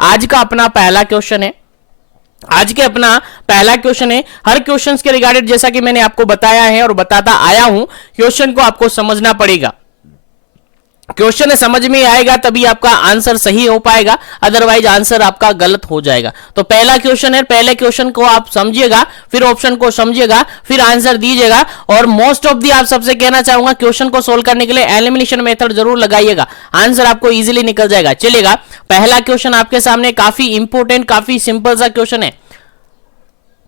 आज का अपना पहला क्वेश्चन है। आज के अपना पहला क्वेश्चन है। हर क्वेश्चन के रिगार्डेड जैसा कि मैंने आपको बताया है और बताता आया हूं, क्वेश्चन को आपको समझना पड़ेगा। क्वेश्चन समझ में आएगा तभी आपका आंसर सही हो पाएगा, अदरवाइज आंसर आपका गलत हो जाएगा। तो पहला क्वेश्चन है, पहले क्वेश्चन को आप समझिएगा, फिर ऑप्शन को समझिएगा, फिर आंसर दीजिएगा। और मोस्ट ऑफ दी आप सबसे कहना चाहूंगा, क्वेश्चन को सोल्व करने के लिए एलिमिनेशन मेथड जरूर लगाइएगा, आंसर आपको इजीली निकल जाएगा। चलेगा, पहला क्वेश्चन आपके सामने काफी इंपॉर्टेंट, काफी सिंपल सा क्वेश्चन है,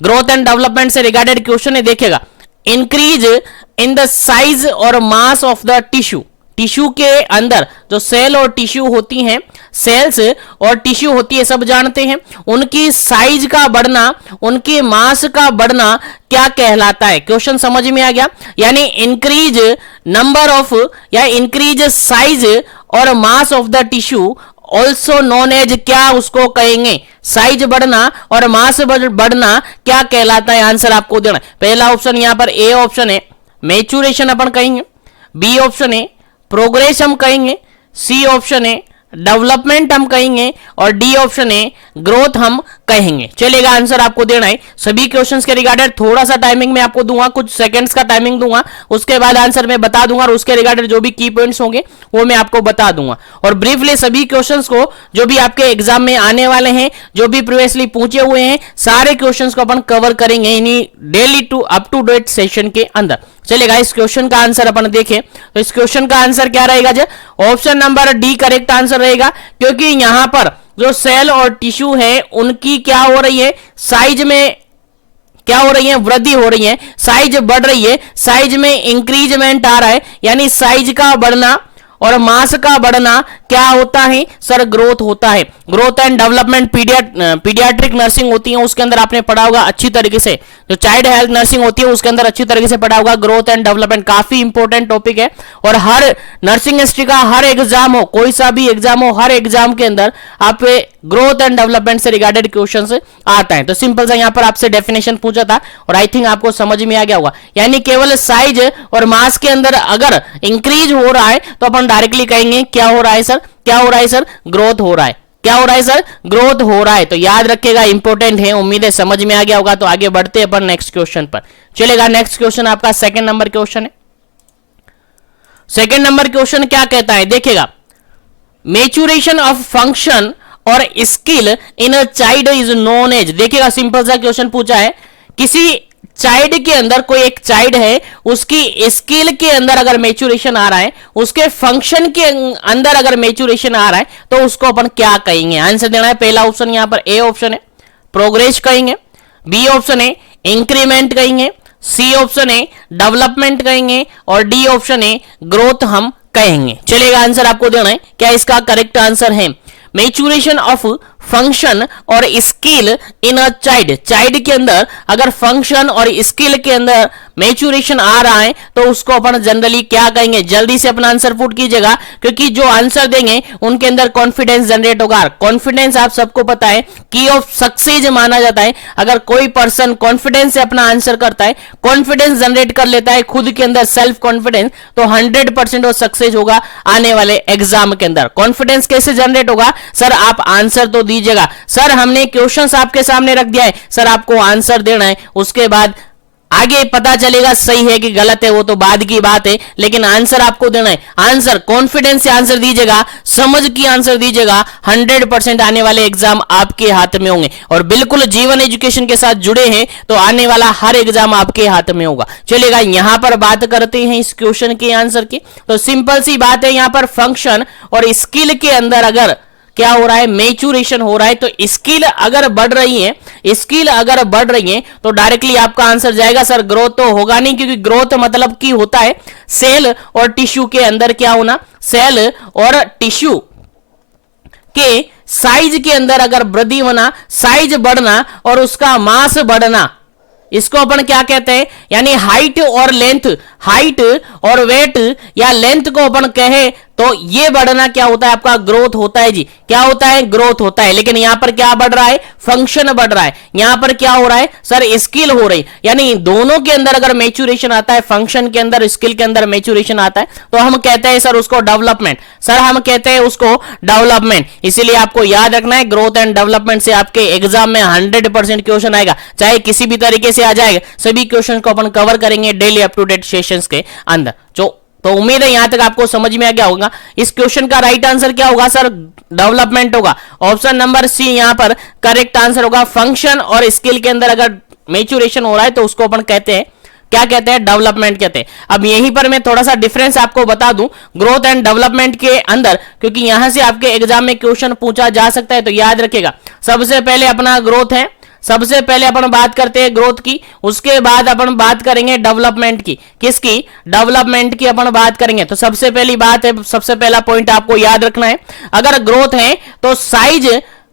ग्रोथ एंड डेवलपमेंट से रिगार्डेड क्वेश्चन है। देखिएगा, इंक्रीज इन द साइज और mass of the tissue, tissue के अंदर जो सेल और टिश्यू होती हैं, सेल्स और टिश्यू होती है सब जानते हैं, उनकी साइज का बढ़ना, उनके मास का बढ़ना क्या कहलाता है। क्वेश्चन समझ में आ गया? यानी इंक्रीज नंबर ऑफ या इंक्रीज साइज और mass of the tissue also known as, क्या उसको कहेंगे? साइज बढ़ना और मास बढ़ना क्या कहलाता है? आंसर आपको देना। पहला ऑप्शन यहां पर ए ऑप्शन है, मैच्योरेशन अपन कहेंगे। बी ऑप्शन है, प्रोग्रेस हम कहेंगे। सी ऑप्शन है, डेवलपमेंट हम कहेंगे। और डी ऑप्शन है, ग्रोथ हम कहेंगे। चलेगा, आंसर आपको देना है। सभी क्वेश्चंस के रिगार्डेड थोड़ा सा टाइमिंग में आपको दूंगा, कुछ सेकंड्स का टाइमिंग दूंगा, उसके बाद आंसर मैं बता दूंगा और उसके रिगार्डेड जो भी की पॉइंट्स होंगे वो मैं आपको बता दूंगा। और ब्रीफली सभी क्वेश्चंस को जो भी आपके एग्जाम में आने वाले हैं, जो भी प्रीवियसली पूछे हुए हैं, सारे क्वेश्चंस को अपन कवर करेंगे इन्हीं daily to up to date session के अंदर। चलेगा, इस क्वेश्चन का आंसर अपन देखें तो इस क्वेश्चन का आंसर क्या रहेगा? Option number D correct answer रहेगा, क्योंकि यहां पर जो सेल और टिश्यू है उनकी क्या हो रही है, साइज में क्या हो रही है, वृद्धि हो रही है, साइज बढ़ रही है, साइज में इंक्रीजमेंट आ रहा है, यानी साइज का बढ़ना और मास का बढ़ना क्या होता है सर? ग्रोथ होता है। Growth and development paediatric nursing होती है, उसके अंदर आपने पढ़ा होगा अच्छी तरीके से। जो चाइल्ड हेल्थ नर्सिंग होती है उसके अंदर अच्छी तरीके से पढ़ा होगा। ग्रोथ एंड डेवलपमेंट काफी इंपॉर्टेंट टॉपिक है और हर नर्सिंग हिस्ट्री का हर एग्जाम हो, कोई सा भी एग्जाम हो, हर एग्जाम के अंदर आप ग्रोथ एंड डेवलपमेंट से रिगार्डेड क्वेश्चन आता है। तो सिंपल सा यहां पर आपसे डेफिनेशन पूछा था और आई थिंक आपको समझ में आ गया होगा। यानी केवल साइज और मास के अंदर अगर इंक्रीज हो रहा है तो अपन डायरेक्टली कहेंगे क्या हो रहा है सर? क्या हो रहा है सर? ग्रोथ हो रहा है। क्या हो रहा है सर? ग्रोथ हो रहा है। तो याद रखिएगा, इंपॉर्टेंट है। उम्मीद है समझ में आ गया होगा। तो आगे बढ़ते हैं अपन नेक्स्ट क्वेश्चन पर। चलेगा, नेक्स्ट क्वेश्चन आपका सेकंड नंबर क्वेश्चन है। सेकंड नंबर क्वेश्चन क्या कहता है? देखिएगा, मैच्योरेशन ऑफ फंक्शन और skill in a child is known as. देखिएगा, सिंपल सा क्वेश्चन पूछा है, किसी चाइल्ड के अंदर, कोई एक चाइल्ड है, उसकी स्किल के अंदर अगर मैच्योरेशन आ रहा है, उसके फंक्शन के अंदर अगर मैच्योरेशन आ रहा है, तो उसको अपन क्या कहेंगे? आंसर देना है। पहला ऑप्शन यहां पर ए ऑप्शन है, प्रोग्रेस कहेंगे। बी ऑप्शन है, इंक्रीमेंट कहेंगे। सी ऑप्शन है, डेवलपमेंट कहेंगे। और डी ऑप्शन है, ग्रोथ हम कहेंगे। चलेगा, आंसर आपको देना है। क्या इसका करेक्ट आंसर है? मैच्योरेशन ऑफ फंक्शन और skill in a child, child के अंदर अगर फंक्शन और स्किल के अंदर मैच्योरेशन आ रहा है तो उसको अपन जनरली क्या कहेंगे? जल्दी से अपना आंसर पुट कीजिएगा, क्योंकि जो आंसर देंगे उनके अंदर कॉन्फिडेंस जनरेट होगा। कॉन्फिडेंस आप सबको पता है की ऑफ सक्सेस माना जाता है। अगर कोई पर्सन कॉन्फिडेंस से अपना आंसर करता है, कॉन्फिडेंस जनरेट कर लेता है खुद के अंदर, सेल्फ कॉन्फिडेंस, तो 100% वो सक्सेस होगा आने वाले एग्जाम के अंदर। कॉन्फिडेंस कैसे जनरेट होगा सर? आप आंसर तो दीजिएगा। सर हमने क्वेश्चंस आपके सामने रख दिया है, सर आपको आंसर देना है, उसके बाद आगे पता चलेगा सही है कि गलत है, वो तो बाद की बात है, लेकिन आंसर आपको देना है। आंसर कॉन्फिडेंस से आंसर दीजिएगा, समझ की आंसर दीजिएगा, 100% आने वाले एग्जाम आपके हाथ में होंगे। और बिल्कुल जीवन एजुकेशन के साथ जुड़े हैं तो आने वाला हर एग्जाम आपके हाथ में होगा। चलेगा, यहां पर बात करते हैं इस क्वेश्चन के आंसर की। तो सिंपल सी बात है, यहां पर फंक्शन और स्किल के अंदर अगर क्या हो रहा है? मैच्योरेशन हो रहा है। तो स्किल अगर बढ़ रही है, स्किल अगर बढ़ रही है तो डायरेक्टली आपका आंसर जाएगा सर ग्रोथ तो होगा नहीं, क्योंकि ग्रोथ मतलब की होता है सेल और टिश्यू के अंदर क्या होना? सेल और टिश्यू के साइज के अंदर अगर वृद्धि होना, साइज बढ़ना और उसका मास बढ़ना, इसको अपन क्या कहते हैं? यानी हाइट और लेंथ, हाइट और वेट या लेंथ को अपन कहे तो ये बढ़ना क्या होता है, आपका ग्रोथ होता है जी। क्या होता है, ग्रोथ होता है। लेकिन यहां पर क्या बढ़ रहा है, फंक्शन बढ़ रहा है। यहां पर क्या हो रहा है सर, स्किल हो रही। यानी दोनों के अंदर अगर मैच्योरेशन आता है, फंक्शन के अंदर स्किल के अंदर मैच्योरेशन आता है, तो हम कहते हैं सर उसको डेवलपमेंट। सर हम कहते हैं उसको डेवलपमेंट। इसीलिए आपको याद रखना है, ग्रोथ एंड डेवलपमेंट से आपके एग्जाम में 100% क्वेश्चन आएगा, चाहे किसी भी तरीके से आ जाएगा। सभी क्वेश्चन को अपन कवर करेंगे daily up to date sessions के अंदर। तो उम्मीद है यहां तक आपको समझ में आ गया होगा। इस क्वेश्चन का राइट आंसर क्या होगा सर, डेवलपमेंट होगा। ऑप्शन नंबर सी यहां पर करेक्ट आंसर होगा। फंक्शन और स्किल के अंदर अगर मैच्योरेशन हो रहा है तो उसको अपन कहते हैं, क्या कहते हैं, डेवलपमेंट कहते हैं। अब यहीं पर मैं थोड़ा सा डिफरेंस आपको बता दूं ग्रोथ एंड डेवलपमेंट के अंदर, क्योंकि यहां से आपके एग्जाम में क्वेश्चन पूछा जा सकता है। तो याद रखिएगा, सबसे पहले अपना ग्रोथ है, सबसे पहले अपन बात करते हैं ग्रोथ की, उसके बाद अपन बात करेंगे डेवलपमेंट की। किसकी, डेवलपमेंट की अपन बात करेंगे। तो सबसे पहली बात है, सबसे पहला पॉइंट आपको याद रखना है, अगर ग्रोथ है तो साइज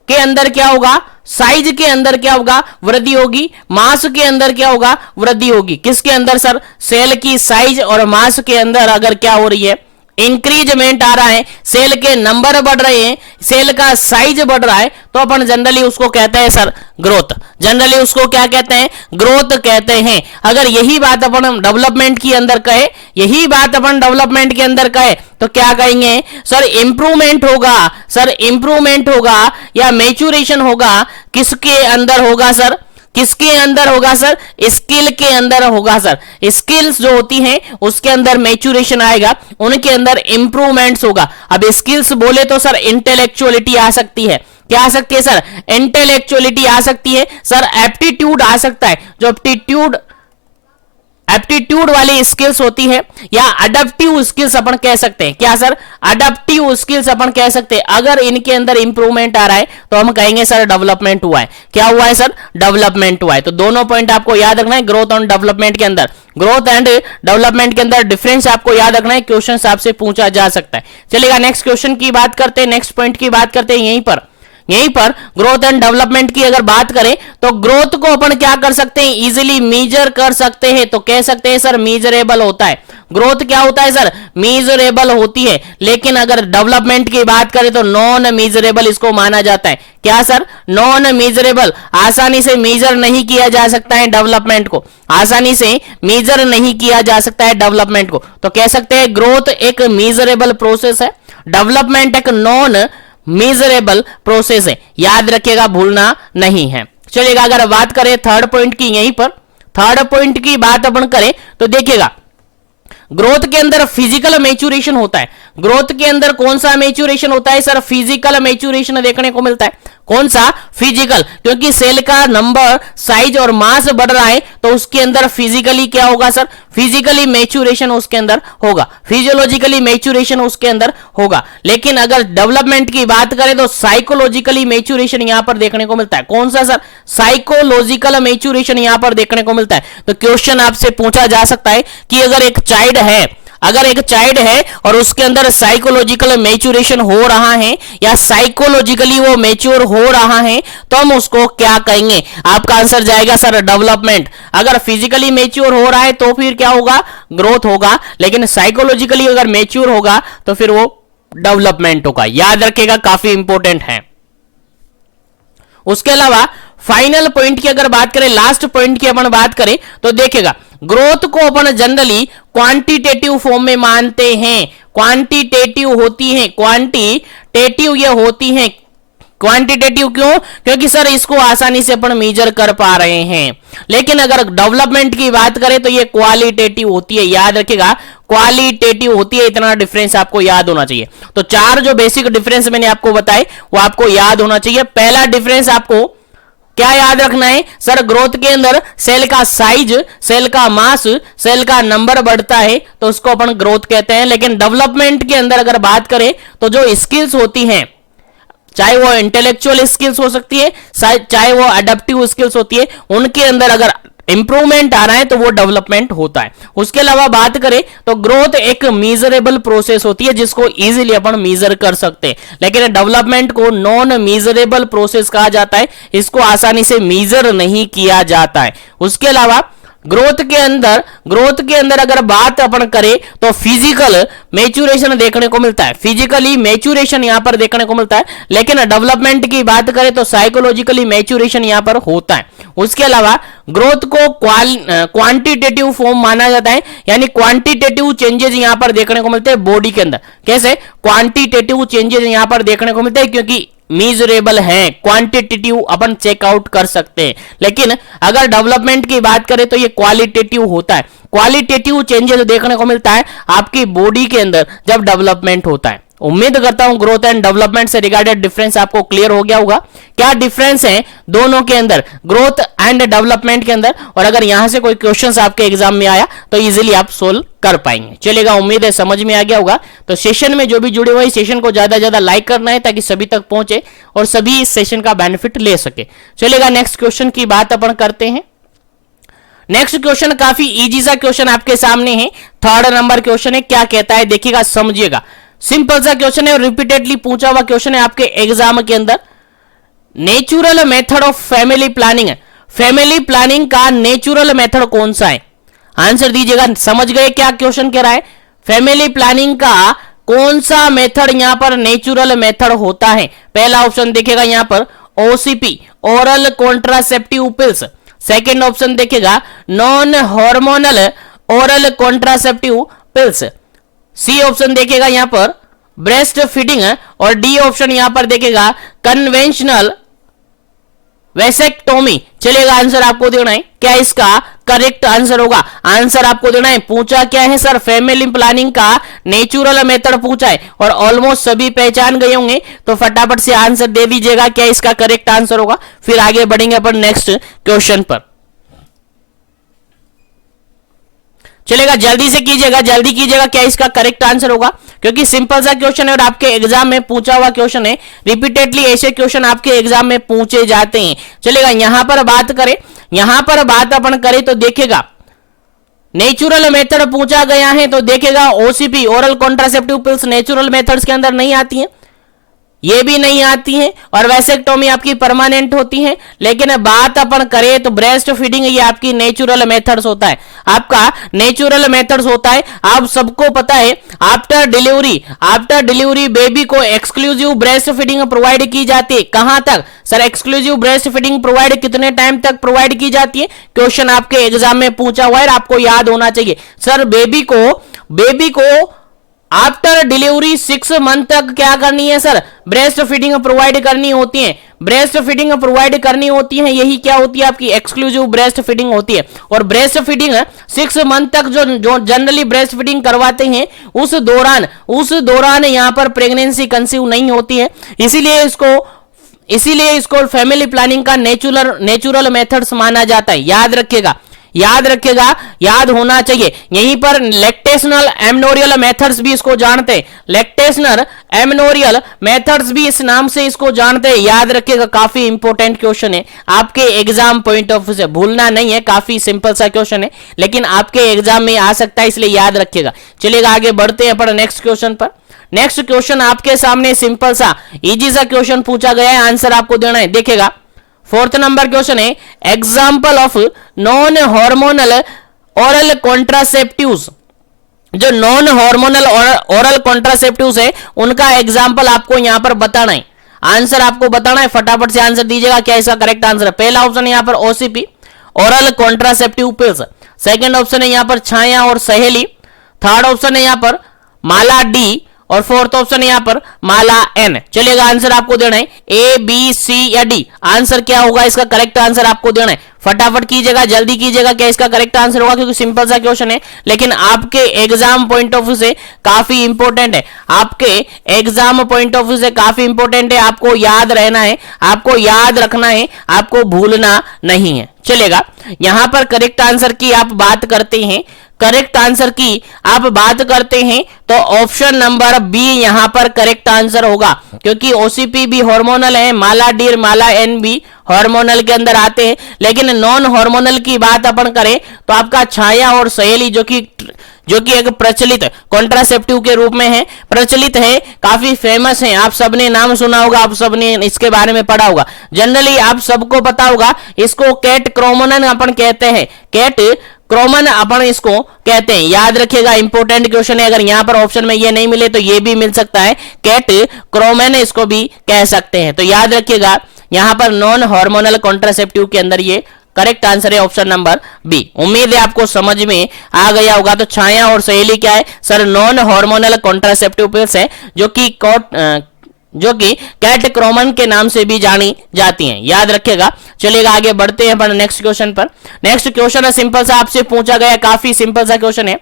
के अंदर क्या होगा, साइज के अंदर क्या होगा, वृद्धि होगी। मास के अंदर क्या होगा, वृद्धि होगी। किसके अंदर सर, सेल की साइज और मास के अंदर अगर क्या हो रही है, इंक्रीजमेंट आ रहा है, सेल के नंबर बढ़ रहे हैं, सेल का साइज बढ़ रहा है, तो अपन जनरली उसको कहते हैं सर ग्रोथ। जनरली उसको क्या कहते हैं, ग्रोथ कहते हैं। अगर यही बात अपन डेवलपमेंट के अंदर कहे, यही बात अपन डेवलपमेंट के अंदर कहे, तो क्या कहेंगे सर, इंप्रूवमेंट होगा। सर इंप्रूवमेंट होगा या मैच्योरेशन होगा, किसके अंदर होगा सर, किसके अंदर होगा सर, स्किल के अंदर होगा सर। स्किल्स जो होती हैं उसके अंदर मैच्योरेशन आएगा, उनके अंदर इंप्रूवमेंट्स होगा। अब स्किल्स बोले तो सर इंटेलेक्चुअलिटी आ सकती है। क्या आ सकती है सर, इंटेलेक्चुअलिटी आ सकती है सर, एप्टीट्यूड आ सकता है। जो एप्टीट्यूड वाली स्किल्स होती है, या अडेप्टिव स्किल्स अपन कह सकते हैं। क्या सर, अडेप्टिव स्किल्स अपन कह सकते हैं। अगर इनके अंदर इंप्रूवमेंट आ रहा है तो हम कहेंगे सर डेवलपमेंट हुआ है। क्या हुआ है सर, डेवलपमेंट हुआ है। तो दोनों पॉइंट आपको याद रखना है, ग्रोथ और डेवलपमेंट के अंदर। ग्रोथ एंड डेवलपमेंट के अंदर डिफरेंस आपको याद रखना है, क्वेश्चन आपसे पूछा जा सकता है। चलेगा, नेक्स्ट क्वेश्चन की बात करते हैं, नेक्स्ट पॉइंट की बात करते हैं। यहीं पर ग्रोथ एंड डेवलपमेंट की अगर बात करें तो ग्रोथ को अपन क्या कर सकते हैं, इजीली मेजर कर सकते हैं। तो कह सकते हैं सर मेजरेबल होता है। ग्रोथ क्या होता है सर, मेजरेबल होती है। लेकिन अगर डेवलपमेंट की बात करें तो नॉन मेजरेबल इसको माना जाता है। क्या सर, नॉन मेजरेबल, आसानी से मेजर नहीं किया जा सकता है डेवलपमेंट को, आसानी से मेजर नहीं किया जा सकता है डेवलपमेंट को। तो कह सकते हैं ग्रोथ एक मेजरेबल प्रोसेस है, डेवलपमेंट एक नॉन मेजरेबल प्रोसेस है। याद रखिएगा, भूलना नहीं है। चलिएगा, अगर बात करें थर्ड पॉइंट की, यहीं पर थर्ड पॉइंट की बात अपन करें तो देखिएगा, ग्रोथ के अंदर फिजिकल मैच्योरेशन होता है। ग्रोथ के अंदर कौन सा मैच्योरेशन होता है सर, फिजिकल मैच्योरेशन देखने को मिलता है। कौन सा, फिजिकल, क्योंकि सेल का नंबर, साइज और मास बढ़ रहा है तो उसके अंदर फिजिकली क्या होगा सर, फिजिकली मैच्योरेशन उसके अंदर होगा, फिजियोलॉजिकली मैच्योरेशन उसके अंदर होगा। लेकिन अगर डेवलपमेंट की बात करें तो साइकोलॉजिकली मैच्योरेशन यहां पर देखने को मिलता है। कौन सा सर, साइकोलॉजिकल मैच्योरेशन यहां पर देखने को मिलता है। तो क्वेश्चन आपसे पूछा जा सकता है कि अगर एक चाइल्ड है और उसके अंदर साइकोलॉजिकल मैच्योरेशन हो रहा है या साइकोलॉजिकली वो मैच्योर हो रहा है, तो हम उसको क्या कहेंगे। आपका आंसर जाएगा सर डेवलपमेंट। अगर फिजिकली मैच्योर हो रहा है तो फिर क्या होगा, ग्रोथ होगा। लेकिन साइकोलॉजिकली अगर मैच्योर होगा तो फिर वो डेवलपमेंट होगा। याद रखिएगा, काफी इंपॉर्टेंट है। उसके अलावा फाइनल पॉइंट की अगर बात करें, लास्ट पॉइंट की अपन बात करें तो देखिएगा, ग्रोथ को अपन जनरली क्वांटिटेटिव फॉर्म में मानते हैं। क्वांटिटेटिव होती है, क्वांटिटेटिव ये होती है। क्वांटिटेटिव क्यों, क्योंकि सर इसको आसानी से अपन मेजर कर पा रहे हैं। लेकिन अगर डेवलपमेंट की बात करें तो ये क्वालिटेटिव होती है। याद रखिएगा, क्वालिटेटिव होती है। इतना डिफरेंस आपको याद होना चाहिए। तो चार जो बेसिक डिफरेंस मैंने आपको बताए वो आपको याद होना चाहिए। पहला डिफरेंस आपको क्या याद रखना है सर, ग्रोथ के अंदर सेल का साइज, सेल का मास, सेल का नंबर बढ़ता है तो उसको अपन ग्रोथ कहते हैं। लेकिन डेवलपमेंट के अंदर अगर बात करें तो जो स्किल्स होती हैं, चाहे वो इंटेलेक्चुअल स्किल्स हो सकती है, चाहे वो अडेप्टिव स्किल्स होती है, उनके अंदर अगर इंप्रूवमेंट आ रहा है तो वो डेवलपमेंट होता है। उसके अलावा बात करें तो ग्रोथ एक मेजरेबल प्रोसेस होती है जिसको इजीली अपन मेजर कर सकते हैं। लेकिन डेवलपमेंट को नॉन मेजरेबल प्रोसेस कहा जाता है, इसको आसानी से मेजर नहीं किया जाता है। उसके अलावा ग्रोथ के अंदर अगर बात अपन करें तो फिजिकल मैच्योरेशन देखने को मिलता है, फिजिकली मैच्योरेशन यहां पर देखने को मिलता है, लेकिन डेवलपमेंट की बात करें तो साइकोलॉजिकली मैच्योरेशन यहां पर होता है। उसके अलावा ग्रोथ को क्वांटिटेटिव फॉर्म माना जाता है, यानी क्वांटिटेटिव चेंजेस यहां पर देखने को मिलते हैं बॉडी के अंदर। कैसे क्वांटिटेटिव चेंजेस यहां पर देखने को मिलते हैं? क्योंकि मीजरेबल है, क्वांटिटेटिव अपन चेकआउट कर सकते हैं, लेकिन अगर डेवलपमेंट की बात करें तो ये क्वालिटेटिव होता है। क्वालिटेटिव चेंजेस देखने को मिलता है आपकी बॉडी के अंदर जब डेवलपमेंट होता है। उम्मीद करता हूं ग्रोथ एंड डेवलपमेंट से रिगार्डेड डिफरेंस आपको क्लियर हो गया होगा। क्या डिफरेंस है दोनों के अंदर, ग्रोथ एंड डेवलपमेंट के अंदर, और अगर यहां से कोई क्वेश्चंस आपके एग्जाम में आया तो इजीली आप सोल्व कर पाएंगे। चलेगा, उम्मीद है समझ में आ गया होगा। तो सेशन में जो भी जुड़े हुए सेशन को ज्यादा ज्यादा लाइक करना है ताकि सभी तक पहुंचे और सभी इस सेशन का बेनिफिट ले सके। चलेगा, नेक्स्ट क्वेश्चन की बात अपन करते हैं। नेक्स्ट क्वेश्चन काफी इजी सा क्वेश्चन आपके सामने है, 3rd नंबर क्वेश्चन है। क्या कहता है देखिएगा, समझिएगा। सिंपल सा क्वेश्चन है और रिपीटेडली पूछा हुआ क्वेश्चन है आपके एग्जाम के अंदर। Natural method of family planning, family planning का नेचुरल मेथड कौन सा है? आंसर दीजिएगा। समझ गए क्या क्वेश्चन कह रहा है? फैमिली प्लानिंग का कौन सा मेथड यहां पर नेचुरल मेथड होता है? पहला ऑप्शन देखिएगा यहां पर OCP, oral contraceptive pills. Second option देखिएगा non hormonal oral contraceptive pills. C option देखेगा यहां पर ब्रेस्ट फीडिंग, और डी ऑप्शन यहां पर देखेगा कन्वेंशनल वेसेक्टोमी। चलेगा, आंसर आपको देना है। क्या इसका करेक्ट आंसर होगा? आंसर आपको देना है। पूछा क्या है सर? फैमिली प्लानिंग का नेचुरल मेथड पूछा है और ऑलमोस्ट सभी पहचान गए होंगे, तो फटाफट से आंसर दे दीजिएगा क्या इसका करेक्ट आंसर होगा। फिर आगे बढ़ेंगे अपन नेक्स्ट क्वेश्चन पर। चलेगा, जल्दी से कीजिएगा, जल्दी कीजिएगा क्या इसका करेक्ट आंसर होगा, क्योंकि सिंपल सा क्वेश्चन है और आपके एग्जाम में पूछा हुआ क्वेश्चन है। रिपीटेडली ऐसे क्वेश्चन आपके एग्जाम में पूछे जाते हैं। चलेगा, यहां पर बात करें, यहां पर बात अपन करें तो देखेगा नेचुरल मेथड पूछा गया है, तो देखेगा OCP oral contraceptive pills natural methods के अंदर नहीं आती है, ये भी नहीं आती है, और वैसेक्टोमी आपकी परमानेंट होती है। लेकिन बात अपन करें तो ब्रेस्ट फीडिंग ये आपकी नेचुरल मेथड्स होता है, आपका नेचुरल मेथड्स होता है। आप सबको पता है आफ्टर डिलीवरी बेबी को एक्सक्लूसिव ब्रेस्ट फीडिंग प्रोवाइड की जाती है। कहां तक sir? Exclusive breast feeding provide कितने टाइम तक प्रोवाइड की जाती है? क्वेश्चन आपके एग्जाम में पूछा हुआ है, आपको याद होना चाहिए। सर बेबी को आफ्टर डिलीवरी 6 मंथ तक क्या करनी है सर? ब्रेस्ट फीडिंग प्रोवाइड करनी होती है, ब्रेस्ट फीडिंग प्रोवाइड करनी होती है। यही क्या होती है? आपकी एक्सक्लूसिव ब्रेस्ट फीडिंग होती है। और ब्रेस्ट फीडिंग 6 मंथ तक जो जनरली ब्रेस्ट फीडिंग करवाते हैं, उस दौरान यहां पर प्रेगनेंसी कंसीव नहीं होती है। इसीलिए इसको फैमिली प्लानिंग का नेचुरल मेथड्स माना जाता है। याद रखिएगा, याद होना चाहिए। यहीं पर लैक्टेशनल एमनोरियल मेथड्स भी इसको जानते हैं, लैक्टेशनल एमनोरियल मेथड्स भी इस नाम से इसको जानते हैं। याद रखिएगा, काफी इंपॉर्टेंट क्वेश्चन है आपके एग्जाम पॉइंट ऑफ व्यू से, भूलना नहीं है। काफी सिंपल सा क्वेश्चन है, लेकिन आपके एग्जाम में आ सकता है, इसलिए याद रखिएगा। चलिएगा, आगे बढ़ते हैं अपन नेक्स्ट क्वेश्चन पर। नेक्स्ट क्वेश्चन आपके सामने सिंपल सा इजी सा क्वेश्चन पूछा गया है, आंसर आपको देना है। देखिएगा, 4th नंबर क्वेश्चन है, example of non hormonal oral contraceptives. जो नॉन हार्मोनल ओरल कॉन्ट्रासेप्टिव्स है, उनका एग्जाम्पल आपको यहां पर बताना है। आंसर आपको बताना है, फटाफट से आंसर दीजिएगा क्या इसका करेक्ट आंसर है। पहला ऑप्शन है यहां पर OCP oral contraceptive pills, second option है यहां पर छाया और सहेली, थर्ड ऑप्शन है यहां पर माला डी, और 4th ऑप्शन है यहां पर माला एन। चलिएगा, आंसर आपको देना है ए बी सी या डी। आंसर क्या होगा इसका करेक्ट आंसर आपको देना है, फटाफट कीजिएगा, जल्दी कीजिएगा क्या इसका करेक्ट आंसर होगा, क्योंकि सिंपल सा क्वेश्चन है, लेकिन आपके एग्जाम पॉइंट ऑफ व्यू से काफी इंपॉर्टेंट है। आपके एग्जाम पॉइंट ऑफ व्यू से काफी इंपॉर्टेंट है, आपको याद रहना है, आपको याद रखना है, आपको भूलना नहीं है। चलेगा, यहां पर करेक्ट आंसर की आप बात करते हैं, करेक्ट आंसर की आप बात करते हैं तो ऑप्शन नंबर बी यहां पर करेक्ट आंसर होगा, क्योंकि ओसीपी भी हार्मोनल है, माला डी माला एन भी हार्मोनल के अंदर आते हैं। लेकिन नॉन हार्मोनल की बात अपन करें तो आपका छाया और सहेली जो कि एक प्रचलित कॉन्ट्रासेप्टिव के रूप में है, प्रचलित है, काफी फेमस है, आप सबने नाम सुना होगा, आप सबने इसके बारे में पढ़ा होगा, जनरली आप सबको पता होगा। इसको कैट क्रोमोनन अपन कहते हैं, कैट क्रोमन अपन इसको कहते हैं, याद रखिएगा, इंपॉर्टेंट क्वेश्चन है। अगर यहां पर ऑप्शन में ये नहीं मिले तो ये भी मिल सकता है, कैट क्रोमन इसको भी कह सकते हैं। तो याद रखिएगा यहां पर नॉन हार्मोनल कॉन्ट्रासेप्टिव के अंदर ये करेक्ट आंसर है ऑप्शन नंबर बी। उम्मीद है आपको समझ में आ गया होगा। तो छाया और सहेली क्या है sir? Non hormonal contraceptive pills है जो कि कैट क्रोमन के नाम से भी जानी जाती हैं, याद रखिएगा। चलिएगा आगे बढ़ते हैं अपन नेक्स्ट क्वेश्चन पर। नेक्स्ट क्वेश्चन है सिंपल सा, आपसे पूछा गया, काफी सिंपल सा क्वेश्चन है,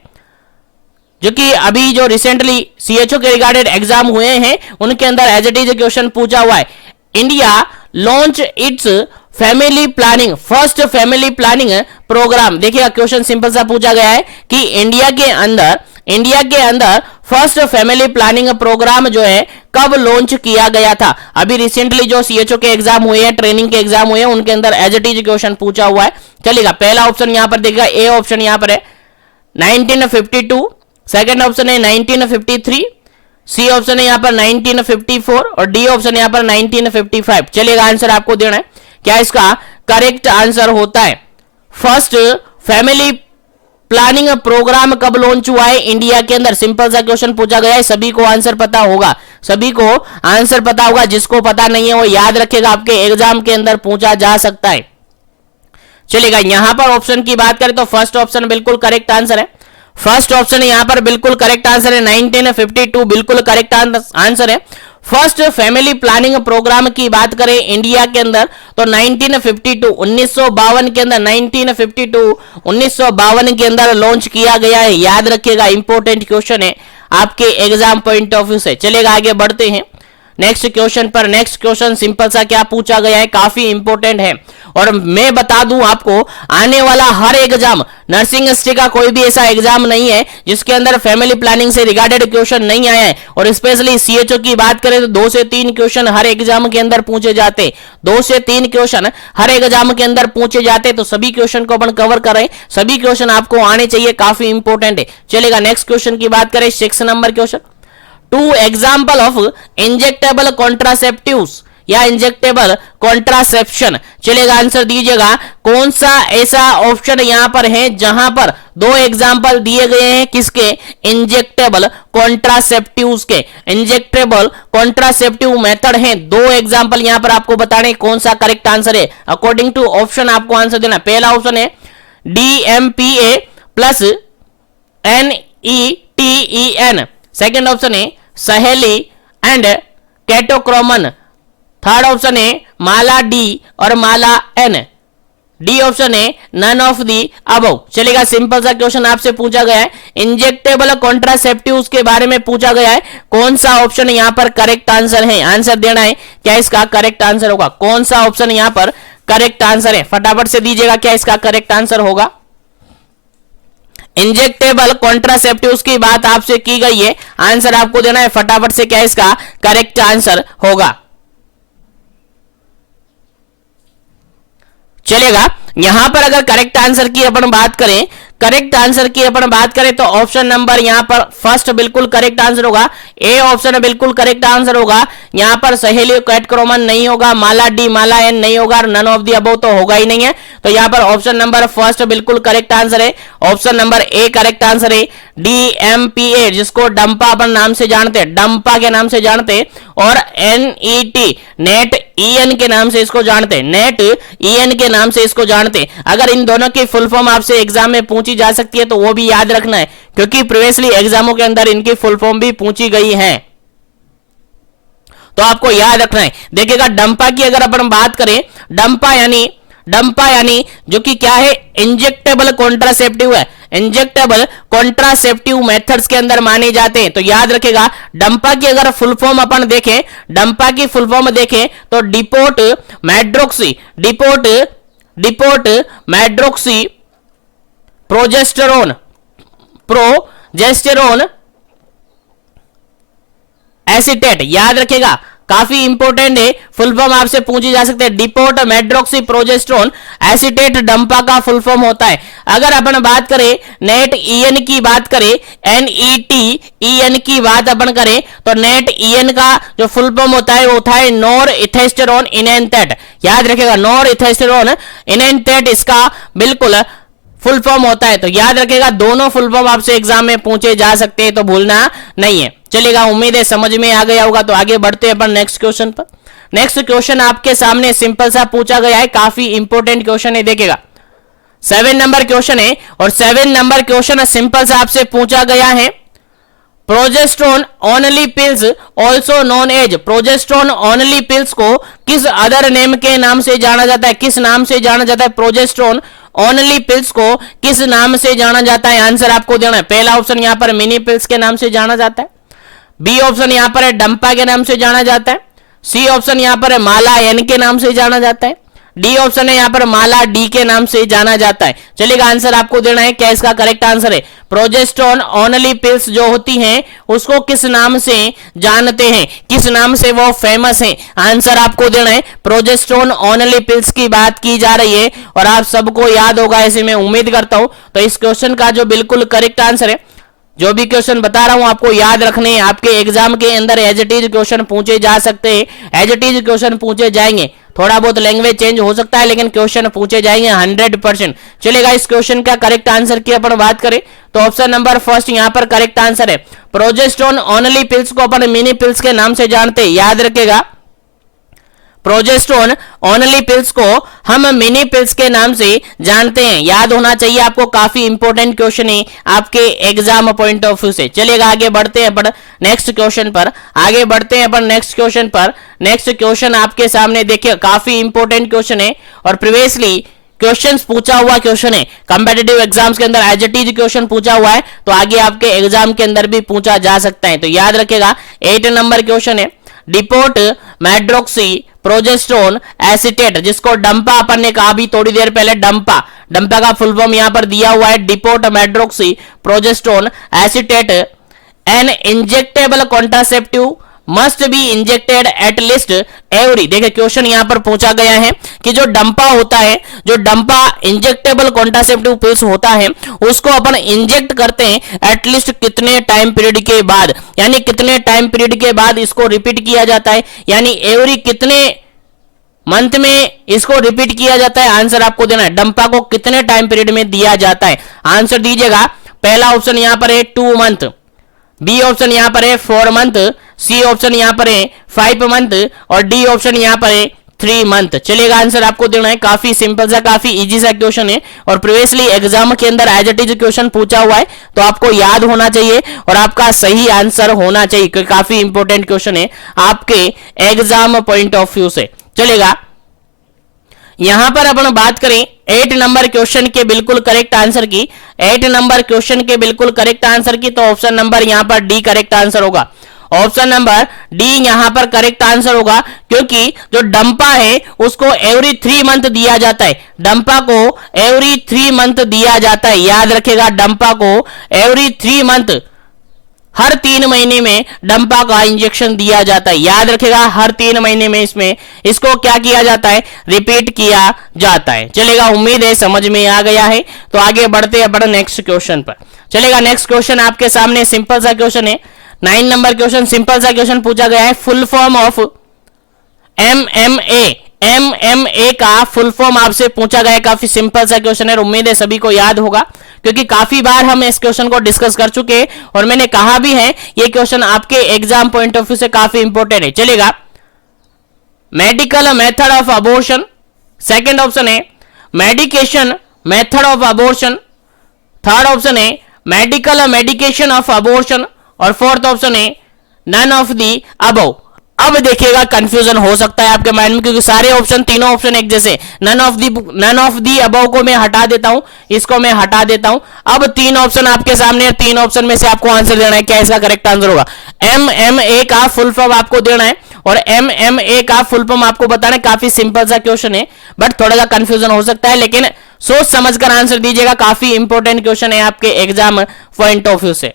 जो कि अभी जो रिसेंटली सीएचओ के रिगार्डेड एग्जाम हुए हैं उनके अंदर एज इट इज क्वेश्चन पूछा हुआ है। India launch its family planning, first family planning programme. देखिएगा क्वेश्चन सिंपल सा पूछा गया है कि इंडिया के अंदर फर्स्ट फैमिली प्लानिंग प्रोग्राम जो है कब लॉन्च किया गया था। अभी रिसेंटली जो सीएचओ के एग्जाम हुए हैं, ट्रेनिंग के एग्जाम हुए हैं, उनके अंदर एज इट इज क्वेश्चन पूछा हुआ है। चलिएगा पहला ऑप्शन यहां पर देखिएगा, ए ऑप्शन यहां पर है 1952, सेकंड ऑप्शन है 1953, सी ऑप्शन है यहां पर 1954 और डी ऑप्शन यहां पर 1955। चलिएगा आंसर आपको देना है, क्या इसका करेक्ट आंसर होता है फर्स्ट फैमिली प्लानिंग प्रोग्राम कब लॉन्च हुआ है इंडिया के अंदर। सिंपल सा क्वेश्चन पूछा गया है, सभी को आंसर पता होगा, सभी को आंसर पता होगा। जिसको पता नहीं है वो याद रखेगा, आपके एग्जाम के अंदर पूछा जा सकता है। चलिएगा यहां पर ऑप्शन की बात करें तो फर्स्ट ऑप्शन बिल्कुल करेक्ट आंसर है, फर्स्ट ऑप्शन यहां पर बिल्कुल करेक्ट आंसर है। 1952 बिल्कुल करेक्ट आंसर है। फर्स्ट फैमिली प्लानिंग प्रोग्राम की बात करें इंडिया के अंदर तो 1952 1952 के अंदर 1952 के अंदर लॉन्च किया गया है, याद रखिएगा, इंपॉर्टेंट क्वेश्चन है आपके एग्जाम पॉइंट ऑफ व्यू से। चलेगा आगे बढ़ते हैं नेक्स्ट क्वेश्चन पर। नेक्स्ट क्वेश्चन सिंपल सा क्या पूछा गया है, काफी इंपॉर्टेंट है। और मैं बता दूं आपको, आने वाला हर एग्जाम, नर्सिंग हिस्ट्री का कोई भी ऐसा एग्जाम नहीं है जिसके अंदर फैमिली प्लानिंग से रिगार्डेड क्वेश्चन नहीं आया है। और स्पेशली सीएचओ की बात करें तो 2 से 3 क्वेश्चन हर एग्जाम के अंदर पूछे जाते, 2 से 3 क्वेश्चन हर एग्जाम के अंदर पूछे जाते। तो सभी क्वेश्चन को अपन कवर करें, सभी क्वेश्चन आपको आने चाहिए, काफी इंपॉर्टेंट है। चलेगा नेक्स्ट क्वेश्चन की बात करें, 6 number question, 2 example of injectable contraceptives या इंजेक्टेबल कॉन्ट्रासेप्शन। चलेगा आंसर दीजिएगा, कौन सा ऐसा ऑप्शन यहां पर है जहां पर 2 एग्जाम्पल दिए गए हैं किसके? इंजेक्टेबल कॉन्ट्रासेप्टिव्स के। इंजेक्टेबल कॉन्ट्रासेप्टिव मेथड है, 2 एग्जाम्पल यहां पर आपको बताने कौन सा करेक्ट आंसर है। अकॉर्डिंग टू ऑप्शन आपको आंसर देना। पहला ऑप्शन है DMPA plus NETEN, second option है सहेली एंड कैटोक्रोमन, थर्ड ऑप्शन है माला डी और माला एन, डी ऑप्शन है नन ऑफ दी अबव। चलेगा सिंपल सा क्वेश्चन आपसे पूछा गया है, इंजेक्टेबल कॉन्ट्रासेप्टिव्स के बारे में पूछा गया है, कौन सा ऑप्शन यहां पर करेक्ट आंसर है, आंसर देना है, क्या इसका करेक्ट आंसर होगा, कौन सा ऑप्शन यहां पर करेक्ट आंसर है, फटाफट से दीजिएगा क्या इसका करेक्ट आंसर होगा। इंजेक्टेबल कॉन्ट्रासेप्टिव्स की बात आपसे की गई है, आंसर आपको देना है फटाफट से, क्या इसका करेक्ट आंसर होगा। चलेगा यहां पर अगर करेक्ट आंसर की अपन बात करें, करेक्ट आंसर की अपन बात करें तो ऑप्शन नंबर यहां पर फर्स्ट बिल्कुल करेक्ट आंसर होगा, ए ऑप्शन बिल्कुल करेक्ट आंसर होगा। यहां पर सहेली कैटक्रोमन नहीं होगा, माला डी माला एन नहीं होगा, नन ऑफ दी अबव तो होगा ही नहीं है। तो यहां पर ऑप्शन नंबर फर्स्ट बिल्कुल करेक्ट आंसर है, option number A correct answer है। DMPA जिसको डंपा अपन नाम से जानते हैं, डंपा के नाम से जानते हैं, और NET नेट EN के नाम से इसको जानते हैं, नेट EN के नाम से इसको जानते हैं। अगर इन दोनों की फुल फॉर्म आपसे एग्जाम में पूछी जा सकती है तो वो भी याद रखना है, क्योंकि प्रीवियसली एग्जामों के अंदर इनकी फुल फॉर्म भी पूछी गई है, तो आपको याद रखना है। देखिएगा डंपा की अगर अपन बात करें, डंपा यानी जो कि क्या है, इंजेक्टेबल कॉन्ट्रासेप्टिव है, इंजेक्टेबल कॉन्ट्रासेप्टिव मेथड्स के अंदर माने जाते हैं। तो याद रखेगा डंपा की अगर फुल फॉर्म अपन देखें, डंपा की फुल फॉर्म देखें तो डिपोट मैड्रोक्सी प्रोजेस्टेरोन एसिटेट, याद रखेगा, काफी इंपॉर्टेंट है, फुल फॉर्म आपसे पूछी जा सकती है। Depot medroxy progesterone acetate Dampa का फुल फॉर्म होता है। अगर अपन बात करें नेट EN की बात करें, NETEN की बात अपन करें तो नेट EN का जो फुल फॉर्म होता है वो होता है नॉर इथेस्टेरोन इनेंथेट, याद रखेगा, नॉर इथेस्टेरोन इनेंथेट इसका बिल्कुल फुल फॉर्म होता है। तो याद रखेगा दोनों फुल फॉर्म आपसे एग्जाम में पूछे जा सकते हैं, तो भूलना नहीं है। चलेगा, उम्मीद है समझ में आ गया होगा। तो आगे बढ़ते हैं अपन नेक्स्ट क्वेश्चन पर। नेक्स्ट क्वेश्चन आपके सामने सिंपल सा पूछा गया है, काफी इंपॉर्टेंट क्वेश्चन है। देखिएगा 7 नंबर क्वेश्चन है और 7 नंबर क्वेश्चन सिंपल सा आपसे पूछा गया है, progesterone only pills also known as, progesterone only pills को किस अदर नेम के नाम से जाना जाता है, किस नाम से जाना जाता है, प्रोजेस्टेरोन ओनली पिल्स को किस नाम से जाना जाता है। आंसर आपको देना है। पहला ऑप्शन यहां पर मिनी पिल्स के नाम से जाना जाता है, बी ऑप्शन यहां पर है डंपा के नाम से जाना जाता है, सी ऑप्शन यहां पर है माला एन के नाम से जाना जाता है, डी ऑप्शन है यहां पर माला डी के नाम से जाना जाता है। चलिएगा, आंसर आपको देना है। क्या इसका करेक्ट आंसर है? प्रोजेस्टेरोन ओनली पिल्स जो होती हैं उसको किस नाम से जानते हैं, किस नाम से वो फेमस है। आंसर आपको देना है। प्रोजेस्टेरोन ओनली पिल्स की बात की जा रही है और आप सबको याद होगा ऐसे मैं उम्मीद करता हूं। तो इस क्वेश्चन का जो बिल्कुल करेक्ट आंसर है, जो भी क्वेश्चन बता रहा हूं आपको याद रखने हैं। आपके एग्जाम के अंदर एज इट इज क्वेश्चन पूछे जा सकते हैं, एज इट इज क्वेश्चन पूछे जाएंगे। थोड़ा बहुत लैंग्वेज चेंज हो सकता है लेकिन क्वेश्चन पूछे जाएंगे 100%। चलेगा, इस क्वेश्चन का करेक्ट आंसर की अपन बात करें तो ऑप्शन नंबर फर्स्ट यहां पर करेक्ट आंसर है। प्रोजेस्टेरोन ओनली पिल्स को अपन मिनी पिल्स के नाम से जानते हैं। याद रखेगा, प्रोजेस्टेरोन ओनली पिल्स को हम मिनी पिल्स के नाम से जानते हैं। याद होना चाहिए आपको, काफी इंपॉर्टेंट क्वेश्चन है आपके एग्जाम पॉइंट ऑफ व्यू से। चलिएगा, आगे बढ़ते हैं अपन नेक्स्ट क्वेश्चन पर। आगे बढ़ते हैं अपन नेक्स्ट क्वेश्चन पर। नेक्स्ट क्वेश्चन आपके सामने देखिए, काफी इंपॉर्टेंट क्वेश्चन है और प्रीवियसली क्वेश्चंस पूछा हुआ क्वेश्चन है। कंपेटिटिव एग्जाम्स के अंदर एज इट इज क्वेश्चन पूछा हुआ है, तो आगे आपके एग्जाम के अंदर भी पूछा जा सकता है। तो याद रखेगा 8 नंबर क्वेश्चन है, डिपोट मेड्रोक्सी प्रोजेस्टेरोन एसीटेट, जिसको डंपा अपन ने कहा भी थोड़ी देर पहले, डंपा, डंपा का फुल फॉर्म यहां पर दिया हुआ है depot medroxy progesterone acetate, an injectable contraceptive must be injected at least every. देखिए क्वेश्चन यहां पर पूछा गया है कि जो डंपा होता है, जो डंपा इंजेक्टेबल कॉन्ट्रासेप्टिव पिल्स होता है, उसको अपन इंजेक्ट करते हैं एटलीस्ट कितने टाइम पीरियड के बाद, यानी कितने टाइम पीरियड के बाद इसको रिपीट किया जाता है, यानी एवरी कितने मंथ में इसको रिपीट किया जाता है। आंसर आपको देना है। डंपा को कितने टाइम पीरियड में दिया जाता है, आंसर दीजिएगा। पहला ऑप्शन यहां पर है 2 मंथ, बी ऑप्शन यहां पर है 4 मंथ, सी ऑप्शन यहां पर है 5 मंथ और डी ऑप्शन यहां पर है 3 मंथ। चलेगा, आंसर आपको देना है। काफी सिंपल सा, काफी इजी सा क्वेश्चन है और प्रीवियसली एग्जाम के अंदर एज इट इज क्वेश्चन पूछा हुआ है, तो आपको याद होना चाहिए और आपका सही आंसर होना चाहिए, क्योंकि काफी इंपॉर्टेंट क्वेश्चन है आपके एग्जाम पॉइंट ऑफ व्यू से। चलेगा, यहां पर अपन बात करें 8 नंबर क्वेश्चन के बिल्कुल करेक्ट आंसर की, 8 नंबर क्वेश्चन के बिल्कुल करेक्ट आंसर की, तो ऑप्शन नंबर यहां पर डी करेक्ट आंसर होगा। ऑप्शन नंबर डी यहां पर करेक्ट आंसर होगा, क्योंकि जो डंपा है उसको एवरी 3 मंथ दिया जाता है, डंपा को एवरी 3 मंथ दिया जाता है। याद रखेगा, डंपा को एवरी 3 मंथ, हर 3 महीने में डंपा का इंजेक्शन दिया जाता है। याद रखेगा, हर 3 महीने में इसमें इसको क्या किया जाता है, रिपीट किया जाता है। चलेगा, उम्मीद है समझ में आ गया है। तो आगे बढ़ते हैं बढ़ नेक्स्ट क्वेश्चन पर। चलेगा, नेक्स्ट क्वेश्चन आपके सामने सिंपल सा क्वेश्चन है, 9 नंबर क्वेश्चन। सिंपल सा क्वेश्चन पूछा गया है, full form of MMA, MMA का फुल फॉर्म आपसे पूछा गया है। काफी सिंपल सा क्वेश्चन है, उम्मीद है सभी को याद होगा, क्योंकि काफी बार हम इस क्वेश्चन को डिस्कस कर चुके हैं और मैंने कहा भी है ये क्वेश्चन आपके एग्जाम पॉइंट ऑफ व्यू से काफी इंपॉर्टेंट है। चलेगा, medical method of abortion, second option है medication method of abortion, third option है मेडिकल मेडिकेशन ऑफ अबॉर्शन और फोर्थ ऑप्शन है नन ऑफ दी अबव। अब देखिएगा कंफ्यूजन हो सकता है आपके माइंड में, क्योंकि सारे ऑप्शन, तीनों ऑप्शन एक जैसे। नन ऑफ दी अबव को मैं हटा देता हूं, इसको मैं हटा देता हूं। अब 3 ऑप्शन आपके सामने, 3 ऑप्शन में से आपको आंसर देना है। क्या इसका करेक्ट आंसर होगा? MMA का फुल फॉर्म आपको देना है और MMA का फुल फॉर्म आपको बताना है। काफी सिंपल सा क्वेश्चन है, बट थोड़ा सा कंफ्यूजन हो सकता है, लेकिन सोच समझकर आंसर दीजिएगा। काफी इंपॉर्टेंट क्वेश्चन है आपके एग्जाम पॉइंट ऑफ व्यू से।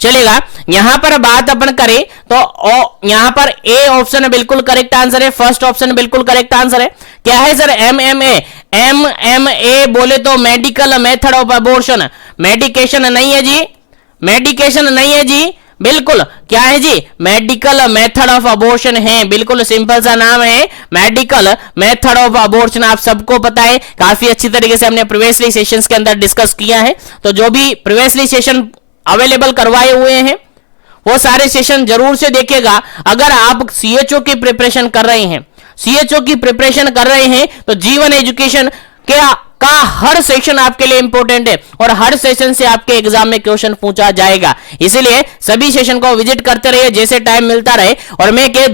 चलेगा, यहां पर बात अपन करें तो यहां पर ए ऑप्शन बिल्कुल करेक्ट आंसर है, फर्स्ट ऑप्शन बिल्कुल करेक्ट आंसर है। क्या है सर? MMA बोले तो medical method of abortion, medication नहीं है जी, मेडिकेशन नहीं है जी, बिल्कुल क्या है जी, मेडिकल मेथड ऑफ अबॉर्शन है, बिल्कुल सिंपल सा नाम है मेडिकल मेथड ऑफ अबॉर्शन। आप सबको पता है, काफी अच्छी तरीके से हमने प्रीवियसली सेशंस के अंदर डिस्कस किया है। तो जो भी प्रीवियसली सेशन अवेलेबल करवाए हुए हैं वो सारे सेशन जरूर से देखिएगा। अगर आप सीएचओ की प्रिपरेशन कर रहे हैं, सीएचओ की प्रिपरेशन कर रहे हैं तो जीवन एजुकेशन का हर सेशन आपके लिए इंपॉर्टेंट है और हर सेशन से आपके एग्जाम में क्वेश्चन पूछा जाएगा। इसलिए सभी सेशन को विजिट करते रहिए जैसे टाइम मिलता रहे। और मैं कह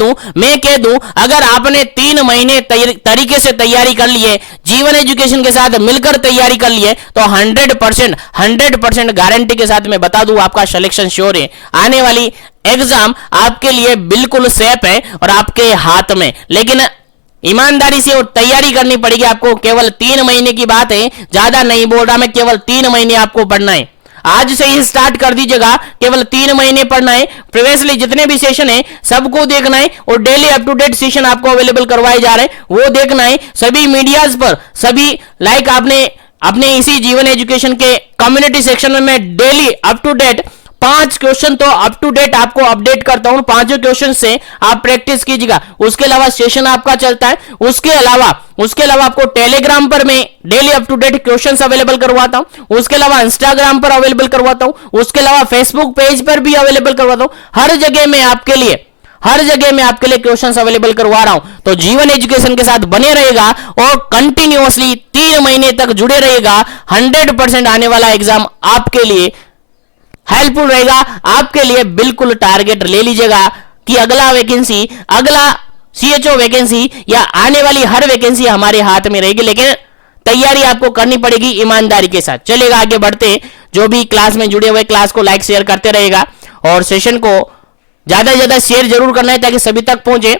दूं अगर आपने 3 महीने तरीके से तैयारी कर लिए, जीवन एजुकेशन के साथ मिलकर तैयारी कर लिए, तो 100% गारंटी के साथ मैं बता दूं आपका सिलेक्शन श्योर है। आने वाली एग्जाम आपके लिए बिल्कुल सेफ है और आपके हाथ में, लेकिन ईमानदारी से और तैयारी करनी पड़ेगी आपको। केवल 3 महीने की बात है, ज्यादा नहीं बोल रहा मैं, केवल 3 महीने आपको पढ़ना है। आज से ही स्टार्ट कर दीजिएगा, केवल 3 महीने पढ़ना है। प्रीवियसली जितने भी सेशन है सबको देखना है और daily up to date session आपको अवेलेबल करवाए जा रहे हैं वो देखना है। सभी मीडियाज पर सभी लाइक आपने अपने इसी जीवन एजुकेशन के कम्युनिटी सेक्शन में मैं daily up to date 5 question तो अप टू डेट आपको अपडेट करता हूं। 5 क्वेश्चन से आप प्रैक्टिस कीजिएगा। उसके अलावा सेशन आपका चलता है, उसके अलावा आपको टेलीग्राम पर मैं daily up to date questions available करवाता हूं। उसके अलावा इंस्टाग्राम पर अवेलेबल करवाता हूं। उसके अलावा फेसबुक पेज पर भी अवेलेबल करवाता हूं। हर जगह में आपके लिए क्वेश्चंस अवेलेबल करवा रहा हूं। तो जीवन एजुकेशन के साथ बने रहेगा और कंटिन्यूअसली 3 महीने तक जुड़े रहेगा। 100% आने वाला एग्जाम आपके लिए हेल्पफुल रहेगा। आपके लिए बिल्कुल टारगेट ले लीजिएगा कि अगला सीएचओ वैकेंसी या आने वाली हर वैकेंसी हमारे हाथ में रहेगी, लेकिन तैयारी आपको करनी पड़ेगी ईमानदारी के साथ। चलेगा आगे बढ़ते। जो भी क्लास में जुड़े हुए क्लास को लाइक शेयर करते रहेगा और सेशन को ज्यादा से ज्यादा शेयर जरूर करना है ताकि सभी तक पहुंचे।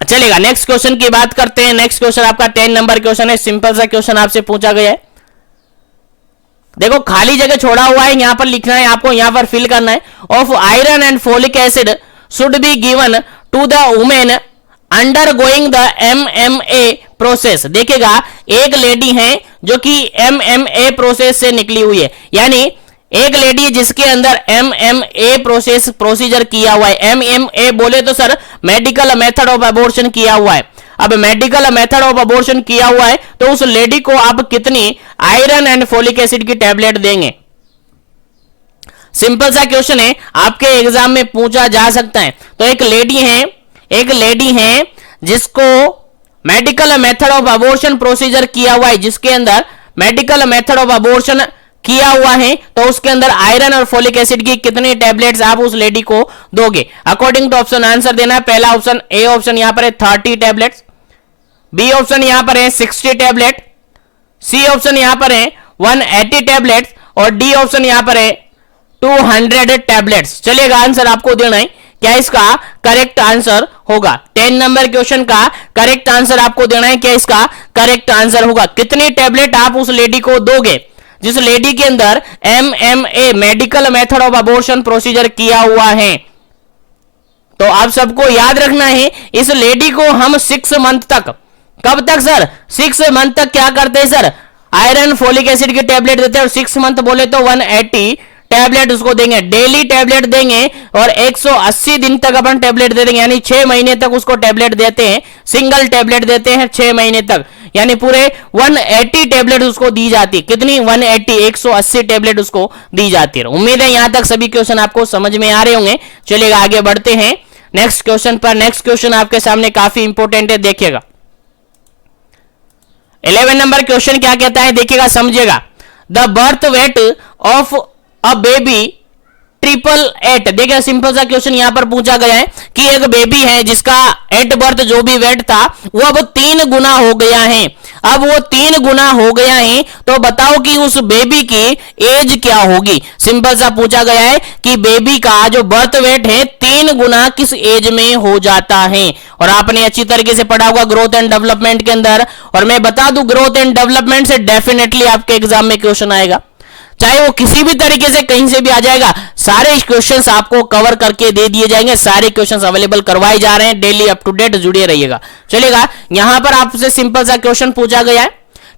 चलेगा नेक्स्ट क्वेश्चन की बात करते हैं। नेक्स्ट क्वेश्चन आपका 10 नंबर क्वेश्चन है। सिंपल सा क्वेश्चन आपसे पूछा गया है। देखो खाली जगह छोड़ा हुआ है, यहां पर लिखना है आपको, यहां पर फिल करना है। Of iron and folic acid should be given to the women undergoing the MMA process. देखिएगा एक लेडी है जो कि MMA प्रोसेस से निकली हुई है, यानी एक लेडी जिसके अंदर MMA प्रोसीजर किया हुआ है। MMA बोले तो sir medical method of abortion किया हुआ है। अब मेडिकल मेथड ऑफ अबॉर्शन किया हुआ है तो उस लेडी को आप कितनी आयरन एंड फोलिक एसिड की टैबलेट देंगे? सिंपल सा क्वेश्चन है, आपके एग्जाम में पूछा जा सकता है। तो एक लेडी है जिसको medical method of abortion procedure किया हुआ है, जिसके अंदर मेडिकल मेथड ऑफ अबॉर्शन किया हुआ है, तो उसके अंदर आयरन और फोलिक एसिड की कितनी टैबलेट्स आप उस लेडी को दोगे? अकॉर्डिंग टू ऑप्शन आंसर देना है। पहला ऑप्शन ए ऑप्शन यहां पर है 30 टैबलेट्स, बी ऑप्शन यहां पर है 60 टैबलेट, सी ऑप्शन यहां पर है 180 टैबलेट्स और डी ऑप्शन यहां पर है 200 टैबलेट्स। चलिएगा आंसर आपको देना है। क्या इसका करेक्ट आंसर होगा? 10 नंबर क्वेश्चन का करेक्ट आंसर आपको देना है। क्या इसका करेक्ट आंसर होगा? कितनी टैबलेट आप उस लेडी को दोगे जिस लेडी के अंदर MMA medical method of abortion procedure किया हुआ है? तो आप सबको याद रखना है, इस लेडी को हम 6 मंथ तक, कब तक सर? 6 मंथ तक क्या करते हैं सर? आयरन फोलिक एसिड की टैबलेट देते हैं और 6 मंथ बोले तो 180 टैबलेट उसको देंगे, डेली टैबलेट देंगे और 180 दिन तक अपन टैबलेट दे देंगे, यानी 6 महीने तक उसको टैबलेट देते हैं। सिंगल टैबलेट देते हैं 6 महीने तक, यानी पूरे 180 टैबलेट उसको दी जाती है। कितनी? 180 टैबलेट उसको दी जाती है। उम्मीद है यहां तक सभी क्वेश्चन आपको समझ में आ रहे होंगे। चलिएगा आगे बढ़ते हैं नेक्स्ट क्वेश्चन पर। नेक्स्ट क्वेश्चन आपके सामने काफी इंपॉर्टेंट है, देखिएगा 11 नंबर क्वेश्चन क्या कहता है, देखिएगा समझिएगा। The birth weight of a baby 888। देखिए सिंपल सा क्वेश्चन यहां पर पूछा गया है कि एक बेबी है जिसका एट बर्थ जो भी वेट था वो अब 3 गुना हो गया है। अब वो 3 गुना हो गया है तो बताओ कि उस बेबी की एज क्या होगी? सिंपल सा पूछा गया है कि बेबी का जो बर्थ वेट है 3 गुना किस एज में हो जाता है। और आपने अच्छी तरीके से पढ़ा होगा ग्रोथ एंड डेवलपमेंट के अंदर। और मैं बता दूं ग्रोथ एंड डेवलपमेंट से डेफिनेटली आपके एग्जाम में क्वेश्चन आएगा, चाहे वो किसी भी तरीके से कहीं से भी आ जाएगा। सारे क्वेश्चंस आपको कवर करके दे दिए जाएंगे, सारे क्वेश्चंस अवेलेबल करवाए जा रहे हैं। डेली अप टू डेट जुड़े रहिएगा। चलेगा यहां पर आपसे सिंपल सा क्वेश्चन पूछा गया है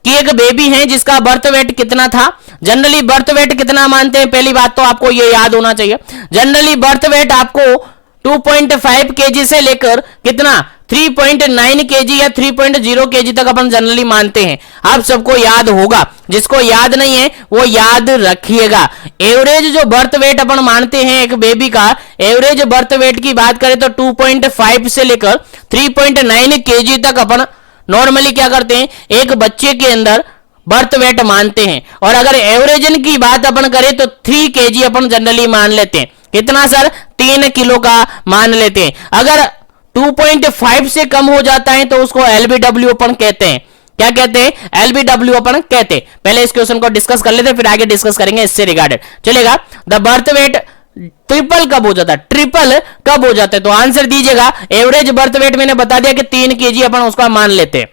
कि एक बेबी है जिसका बर्थ वेट कितना था। जनरली बर्थ वेट कितना मानते हैं, पहली बात तो आपको ये याद होना चाहिए। जनरली बर्थ वेट आपको 2.5 केजी से लेकर कितना 3.9 केजी या 3.0 केजी तक अपन जनरली मानते हैं। आप सबको याद होगा, जिसको याद नहीं है वो याद रखिएगा। एवरेज जो बर्थ वेट अपन मानते हैं एक बेबी का, एवरेज बर्थ वेट की बात करें तो 2.5 से लेकर 3.9 केजी तक अपन नॉर्मली क्या करते हैं, एक बच्चे के अंदर बर्थ वेट मानते हैं। और अगर एवरेजन की बात अपन करें तो 3 केजी अपन जनरली मान लेते हैं। कितना सर, 3 किलो का मान लेते हैं। अगर 2.5 से कम हो जाता है तो उसको एलबीडब्ल्यू अपन कहते हैं। क्या कहते हैं, एलबीडब्ल्यू अपन कहते हैं। पहले इस क्वेश्चन को डिस्कस कर लेते हैं, फिर आगे डिस्कस करेंगे इससे रिगार्डेड। चलेगा, द बर्थ वेट ट्रिपल कब हो जाता है, ट्रिपल कब हो जाता है, तो आंसर दीजिएगा। एवरेज बर्थ वेट मैंने बता दिया कि 3 केजी अपन उसका मान लेते हैं।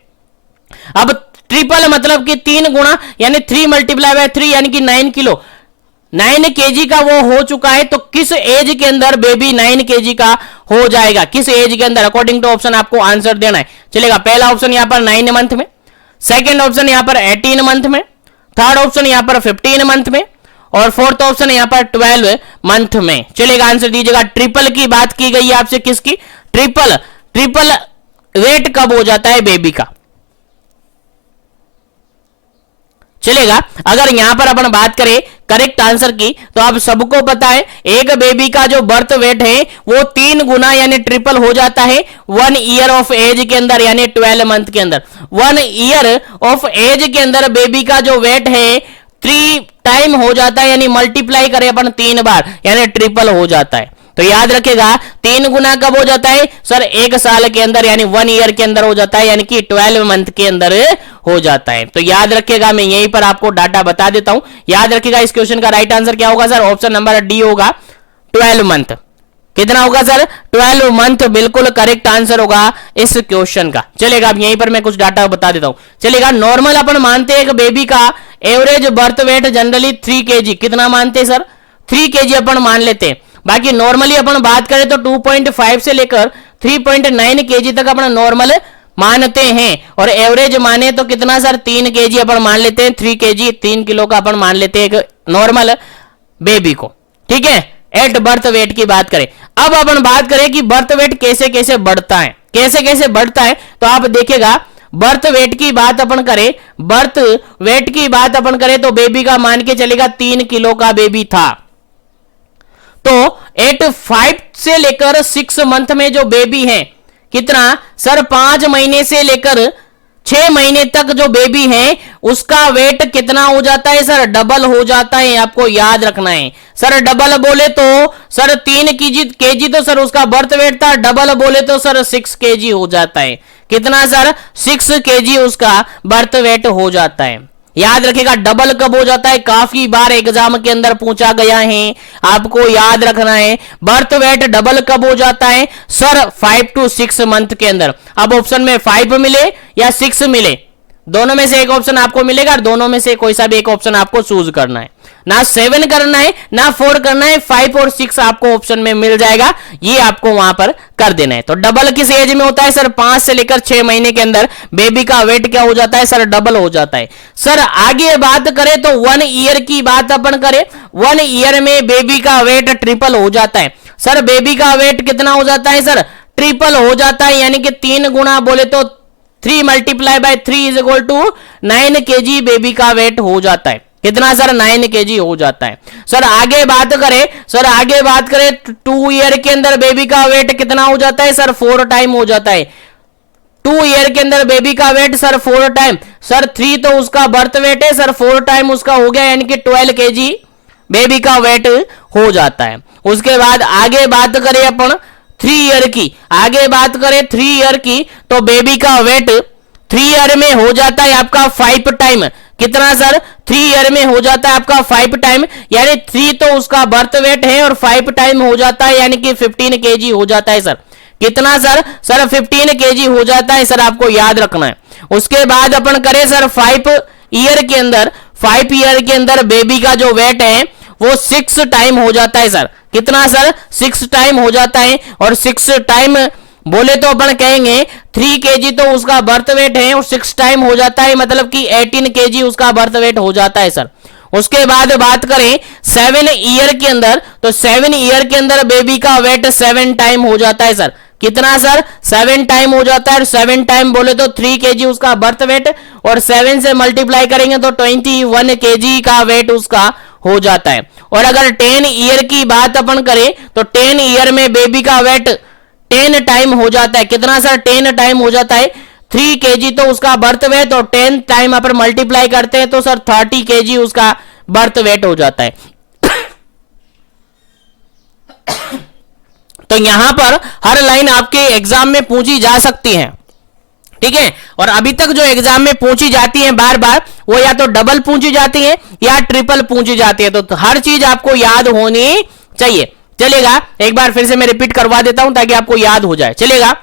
अब ट्रिपल मतलब कि 3 गुना, यानी 3 मल्टीप्लाई बाय 3 यानी कि 9 किलो, 9 केजी का वो हो चुका है। तो किस एज के अंदर बेबी 9 केजी का हो जाएगा, किस एज के अंदर, अकॉर्डिंग टू ऑप्शन आपको आंसर देना है। चलेगा, पहला ऑप्शन यहां पर 9 मंथ में, सेकंड ऑप्शन यहां पर 18 मंथ में, थर्ड ऑप्शन यहां पर 15 मंथ में, और फोर्थ ऑप्शन यहां पर 12 मंथ में। चलेगा, आंसर दीजिएगा। ट्रिपल की बात की गई है आपसे, किसकी, ट्रिपल। ट्रिपल वेट कब हो जाता है बेबी का। चलेगा, अगर यहां पर अपन बात करें करेक्ट आंसर की, तो आप सबको पता है एक बेबी का जो बर्थ वेट है वो 3 गुना यानी ट्रिपल हो जाता है 1 ईयर ऑफ एज के अंदर, यानी 12 मंथ के अंदर। 1 ईयर ऑफ एज के अंदर बेबी का जो वेट है 3 टाइम हो जाता है, यानी मल्टीप्लाई करें अपन 3 बार, यानी ट्रिपल हो जाता है। तो याद रखेगा 3 गुना कब हो जाता है सर, 1 साल के अंदर, यानी 1 ईयर के अंदर हो जाता है, यानी कि 12 मंथ के अंदर हो जाता है। तो याद रखिएगा, मैं यहीं पर आपको डाटा बता देता हूं। याद रखिएगा, इस क्वेश्चन का राइट आंसर क्या होगा सर, ऑप्शन नंबर डी होगा, 12 मंथ। कितना होगा सर, 12 मंथ बिल्कुल करेक्ट आंसर होगा इस क्वेश्चन का। चलेगा, अब यहीं पर मैं कुछ डाटा बता देता हूं। चलेगा, नॉर्मल अपन मानते हैं एक बेबी का average birth weight generally 3 KG, कितना मानते हैं सर, 3 केजी अपन मान लेते हैं। बाकी नॉर्मली अपन बात करें तो 2.5 से लेकर 3.9 केजी तक अपन नॉर्मल मानते हैं। और एवरेज माने तो कितना सर, 3 केजी अपन मान लेते हैं। 3 केजी 3 किलो का अपन मान लेते हैं एक नॉर्मल बेबी को, ठीक है, एट बर्थ वेट की बात करें। अब अपन बात करें कि बर्थ वेट कैसे कैसे बढ़ता है, कैसे कैसे बढ़ता है, तो आप देखिएगा बर्थ वेट की बात अपन करें, बर्थ वेट की बात अपन करें तो बेबी का मान के चलेगा 3 किलो का बेबी था। तो 5 से लेकर 6 मंथ में जो बेबी है, कितना सर, 5 महीने से लेकर 6 महीने तक जो बेबी है उसका वेट कितना हो जाता है सर, डबल हो जाता है। आपको याद रखना है सर, डबल बोले तो सर 3 केजी तो सर उसका बर्थ वेट था, डबल बोले तो सर 6 केजी हो जाता है। कितना सर, 6 केजी उसका बर्थ वेट हो जाता है। याद रखेगा, डबल कब हो जाता है, काफी बार एग्जाम के अंदर पूछा गया है, आपको याद रखना है। बर्थ वेट डबल कब हो जाता है सर, 5 to 6 मंथ के अंदर। अब ऑप्शन में 5 मिले या 6 मिले, दोनों में से एक ऑप्शन आपको मिलेगा, दोनों में से कोई सा भी एक ऑप्शन आपको चूज करना है। ना 7 करना है ना 4 करना है, 5 और 6 आपको ऑप्शन में मिल जाएगा, ये आपको वहां पर कर देना है। तो डबल किस एज में होता है सर, 5 से लेकर 6 महीने के अंदर बेबी का वेट क्या हो जाता है सर, डबल हो जाता है। सर आगे बात करें तो 1 ईयर की बात अपन करें, 1 ईयर में बेबी का वेट ट्रिपल हो जाता है। सर बेबी का वेट कितना हो जाता है सर, ट्रिपल हो जाता है, यानी कि 3 गुना बोले तो 3 multiply by 3 is equal to 9 KG baby का वेट हो जाता है। कितना सर, 9 केजी हो जाता है। सर आगे बात करें, सर आगे बात करें 2 ईयर के अंदर बेबी का वेट कितना हो जाता है सर, 4 टाइम हो जाता है। 2 ईयर के अंदर बेबी का वेट सर 4 टाइम, सर 3 तो उसका बर्थ वेट है सर, 4 टाइम उसका हो गया, यानी कि 12 केजी बेबी का वेट हो जाता है। उसके बाद आगे बात करें अपन 3 ईयर की, आगे बात करें 3 ईयर की, तो बेबी का वेट 3 ईयर में हो जाता है आपका 5 टाइम। कितना सर, 3 ईयर में हो जाता है आपका 5 टाइम, यानी 3 तो उसका बर्थ वेट है और 5 टाइम हो जाता है, यानी कि 15 केजी हो जाता है सर। कितना सर, सर 15 केजी हो जाता है सर, आपको याद रखना है। उसके बाद अपन करें सर 5 ईयर के अंदर, 5 ईयर के अंदर बेबी का जो वेट है वो 6 टाइम हो जाता है सर। कितना सर, 6 टाइम हो जाता है, और 6 टाइम बोले तो अपन कहेंगे 3 केजी तो उसका बर्थ वेट है और 6 टाइम हो जाता है, मतलब कि 18 केजी उसका बर्थ वेट हो जाता है सर। उसके बाद बात करें 7 ईयर के अंदर, तो 7 ईयर के अंदर बेबी का वेट 7 टाइम हो जाता है सर। कितना सर? 7 टाइम हो जाता है। 7 टाइम बोले तो 3 केजी उसका बर्थ वेट, और 7 से मल्टीप्लाई करेंगे तो 21 केजी का वेट उसका हो जाता है। और अगर 10 ईयर की बात अपन करें तो 10 ईयर में बेबी का वेट 10 टाइम हो जाता है। कितना सर? 10 टाइम हो जाता है। 3 केजी तो उसका बर्थ वेट, और 10 टाइम अपन मल्टीप्लाई करते हैं तो सर 30 केजी उसका बर्थ वेट हो जाता है। तो यहां पर हर लाइन आपके एग्जाम में पूछी जा सकती है, ठीक है। और अभी तक जो एग्जाम में पूछी जाती है बार बार, वो या तो डबल पूछी जाती है या ट्रिपल पूछी जाती है। तो हर चीज आपको याद होनी चाहिए। चलेगा, एक बार फिर से मैं रिपीट करवा देता हूं ताकि आपको याद हो जाए। चलेगा,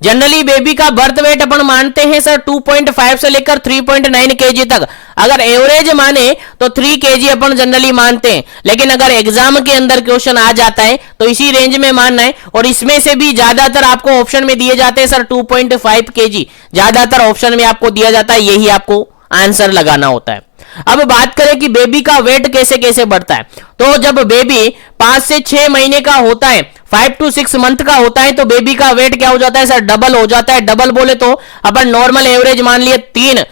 जनरली बेबी का बर्थ वेट अपन मानते हैं सर 2.5 से लेकर 3.9 केजी तक। अगर एवरेज माने तो 3 केजी अपन जनरली मानते हैं, लेकिन अगर एग्जाम के अंदर क्वेश्चन आ जाता है तो इसी रेंज में मानना है। और इसमें से भी ज्यादातर आपको ऑप्शन में दिए जाते हैं सर 2.5 केजी, ज्यादातर ऑप्शन में आपको दिया जाता है, यही आपको आंसर लगाना होता है। अब बात करें कि बेबी का वेट कैसे कैसे बढ़ता है, तो जब बेबी 5 से 6 महीने का होता है, 5 to 6 मंथ का होता है, तो बेबी का वेट क्या हो जाता है सर? डबल हो जाता है। डबल बोले तो अपन नॉर्मल एवरेज मान लिए 3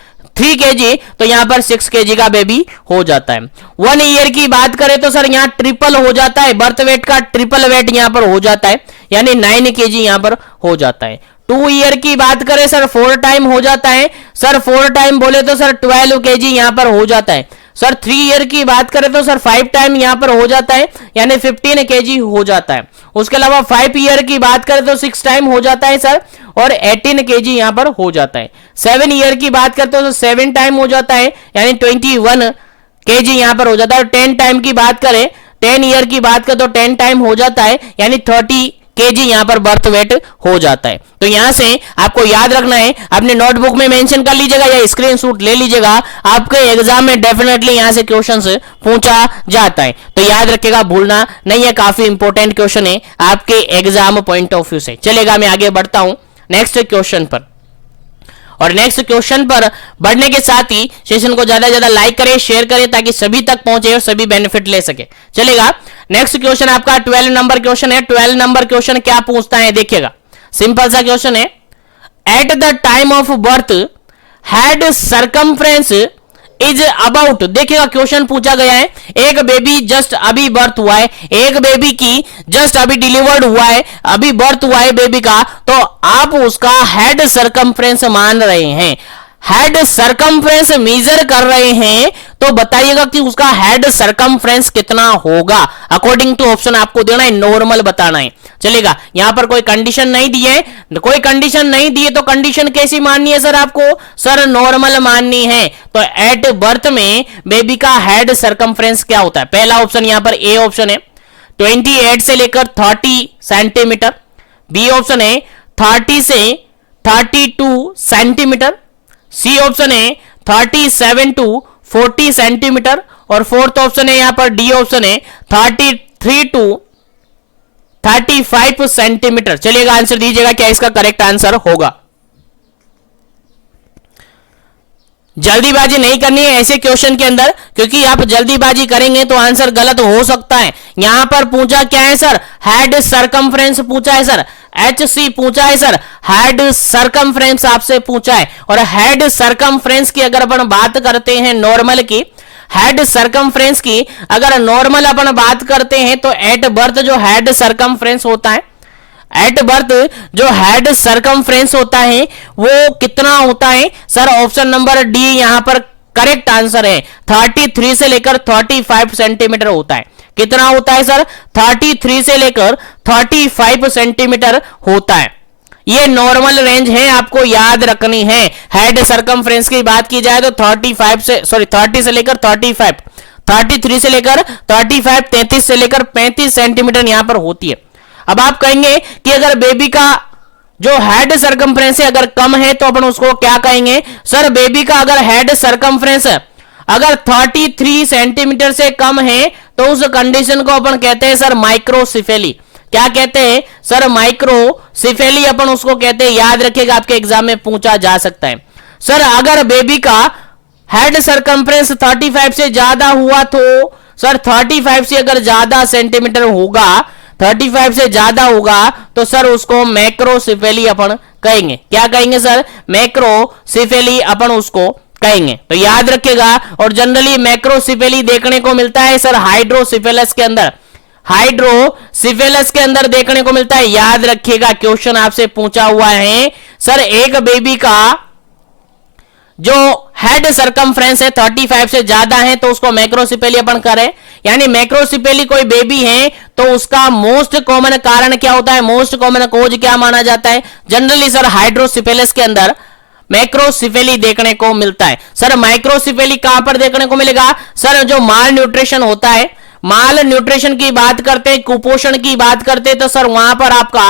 केजी, तो यहां पर 6 केजी का बेबी हो जाता है। 1 ईयर की बात करें तो सर यहां ट्रिपल हो जाता है, बर्थ वेट का ट्रिपल वेट यहां पर हो जाता है, यानी 9 केजी यहां पर हो जाता है। 2 ईयर की बात करें सर 4 टाइम हो जाता है। सर 4 टाइम बोले तो सर 12 केजी यहां पर हो जाता है। सर 3 ईयर की बात करें तो सर 5 टाइम यहां पर हो जाता है, यानी 15 केजी हो जाता है। उसके अलावा 5 ईयर की बात करें तो 6 टाइम हो जाता है सर, और 18 केजी यहां पर हो जाता है। 7 ईयर की बात करते हो तो 7 टाइम हो जाता है, यानी 21 केजी यहां पर हो जाता है। 10 टाइम की बात करें, 10 ईयर की बात करें तो 10 टाइम हो जाता है, यानी 30 केजी यहां पर बर्थ वेट हो जाता है। तो यहां से आपको याद रखना है, अपने नोटबुक में मेंशन कर लीजिएगा या स्क्रीनशॉट ले लीजिएगा, आपके एग्जाम में डेफिनेटली यहां से क्वेश्चन पूछा जाता है। तो याद रखिएगा, भूलना नहीं है, काफी इंपॉर्टेंट क्वेश्चन है आपके एग्जाम पॉइंट ऑफ व्यू से। चलेगा, मैं आगे बढ़ता हूं नेक्स्ट क्वेश्चन पर। और नेक्स्ट क्वेश्चन पर बढ़ने के साथ ही सेशन को ज्यादा ज्यादा लाइक करें, शेयर करें, ताकि सभी तक पहुंचे और सभी बेनिफिट ले सके। चलेगा, नेक्स्ट क्वेश्चन आपका 12 नंबर क्वेश्चन है। 12 नंबर क्वेश्चन क्या पूछता है देखिएगा, सिंपल सा क्वेश्चन है। At the time of birth head circumference is about, देखिएगा क्वेश्चन पूछा गया है, एक बेबी जस्ट अभी बर्थ हुआ है, एक बेबी की जस्ट अभी डिलीवर्ड हुआ है, अभी बर्थ हुआ है बेबी का, तो आप उसका हेड सरकमफ्रेंस मान रहे हैं, हेड सरकमफ्रेंस मेजर कर रहे हैं, तो बताइएगा कि उसका हेड सरकमफ्रेंस कितना होगा। अकॉर्डिंग टू ऑप्शन आपको देना है, नॉर्मल बताना है। चलेगा, यहां पर कोई कंडीशन नहीं दी है, कोई कंडीशन नहीं दी है तो कंडीशन कैसी माननी है सर आपको? सर नॉर्मल माननी है। तो एट बर्थ में बेबी का हेड सरकमफ्रेंस क्या होता है? पहला ऑप्शन यहां पर ए ऑप्शन है 28 से लेकर 30 सेंटीमीटर, बी ऑप्शन है 30 से 32 सेंटीमीटर, सी ऑप्शन है 37 टू 40 सेंटीमीटर, और फोर्थ ऑप्शन है यहां पर डी ऑप्शन है 33 टू 35 सेंटीमीटर। चलिएगा, आंसर दीजिएगा क्या इसका करेक्ट आंसर होगा। जल्दीबाजी नहीं करनी है ऐसे क्वेश्चन के अंदर, क्योंकि आप जल्दीबाजी करेंगे तो आंसर गलत हो सकता है। यहां पर पूछा क्या है सर? हेड सरकमफ्रेंस पूछा है सर, HC पूछा है सर, हेड सरकमफ्रेंस आपसे पूछा है। और हेड सरकमफ्रेंस की अगर अपन बात करते हैं नॉर्मल की, हेड सरकमफ्रेंस की अगर नॉर्मल अपन बात करते हैं तो एट बर्थ जो हेड सरकमफ्रेंस होता है, एट बर्थ जो हेड सरकमफ्रेंस होता है वो कितना होता है सर? ऑप्शन नंबर डी यहां पर करेक्ट आंसर है, 33 से लेकर 35 सेंटीमीटर होता है। कितना होता है सर? 33 से लेकर 35 सेंटीमीटर होता है। ये नॉर्मल रेंज है, आपको याद रखनी है। हेड सरकमफ्रेंस की बात की जाए तो 30 से लेकर 35, 33 से लेकर 35, 33 से लेकर 35 सेंटीमीटर यहां पर होती है। अब आप कहेंगे कि अगर बेबी का जो हेड सरकमफ्रेंस है अगर कम है तो अपन उसको क्या कहेंगे? सर बेबी का अगर हेड सरकमफ्रेंस अगर 33 सेंटीमीटर से कम है तो उस कंडीशन को अपन कहते हैं सर माइक्रोसिफेली। क्या कहते हैं सर, माइक्रोसिफेली अपन उसको कहते हैं। याद रखिएगा, आपके एग्जाम में पूछा जा सकता है। सर अगर बेबी का हेड सरकमफ्रेंस 35 से ज्यादा हुआ तो सर 35 से अगर ज्यादा सेंटीमीटर होगा, 35 से ज्यादा होगा तो सर उसको मैक्रोसिफेली अपन कहेंगे। क्या कहेंगे सर? मैक्रोसिफेली अपन उसको कहेंगे। तो याद रखिएगा। और जनरली मैक्रोसिफेली देखने को मिलता है सर हाइड्रोसिफेलस के अंदर, हाइड्रोसिफेलस के अंदर देखने को मिलता है। याद रखिएगा, क्वेश्चन आपसे पूछा हुआ है सर एक बेबी का जो हेड सरकमफ्रेंस है 35 से ज्यादा है तो उसको मैक्रोसिफेली अपन करें। यानी मैक्रोसिफेली कोई बेबी है तो उसका मोस्ट कॉमन कारण क्या होता है, मोस्ट कॉमन कोज क्या माना जाता है? जनरली सर हाइड्रोसिफेलस के अंदर मैक्रोसिफेली देखने को मिलता है। सर माइक्रोसिफेली कहां पर देखने को मिलेगा? सर जो माल न्यूट्रिशन होता है, माल न्यूट्रिशन की बात करते हैं, कुपोषण की बात करते हैं तो सर वहां पर आपका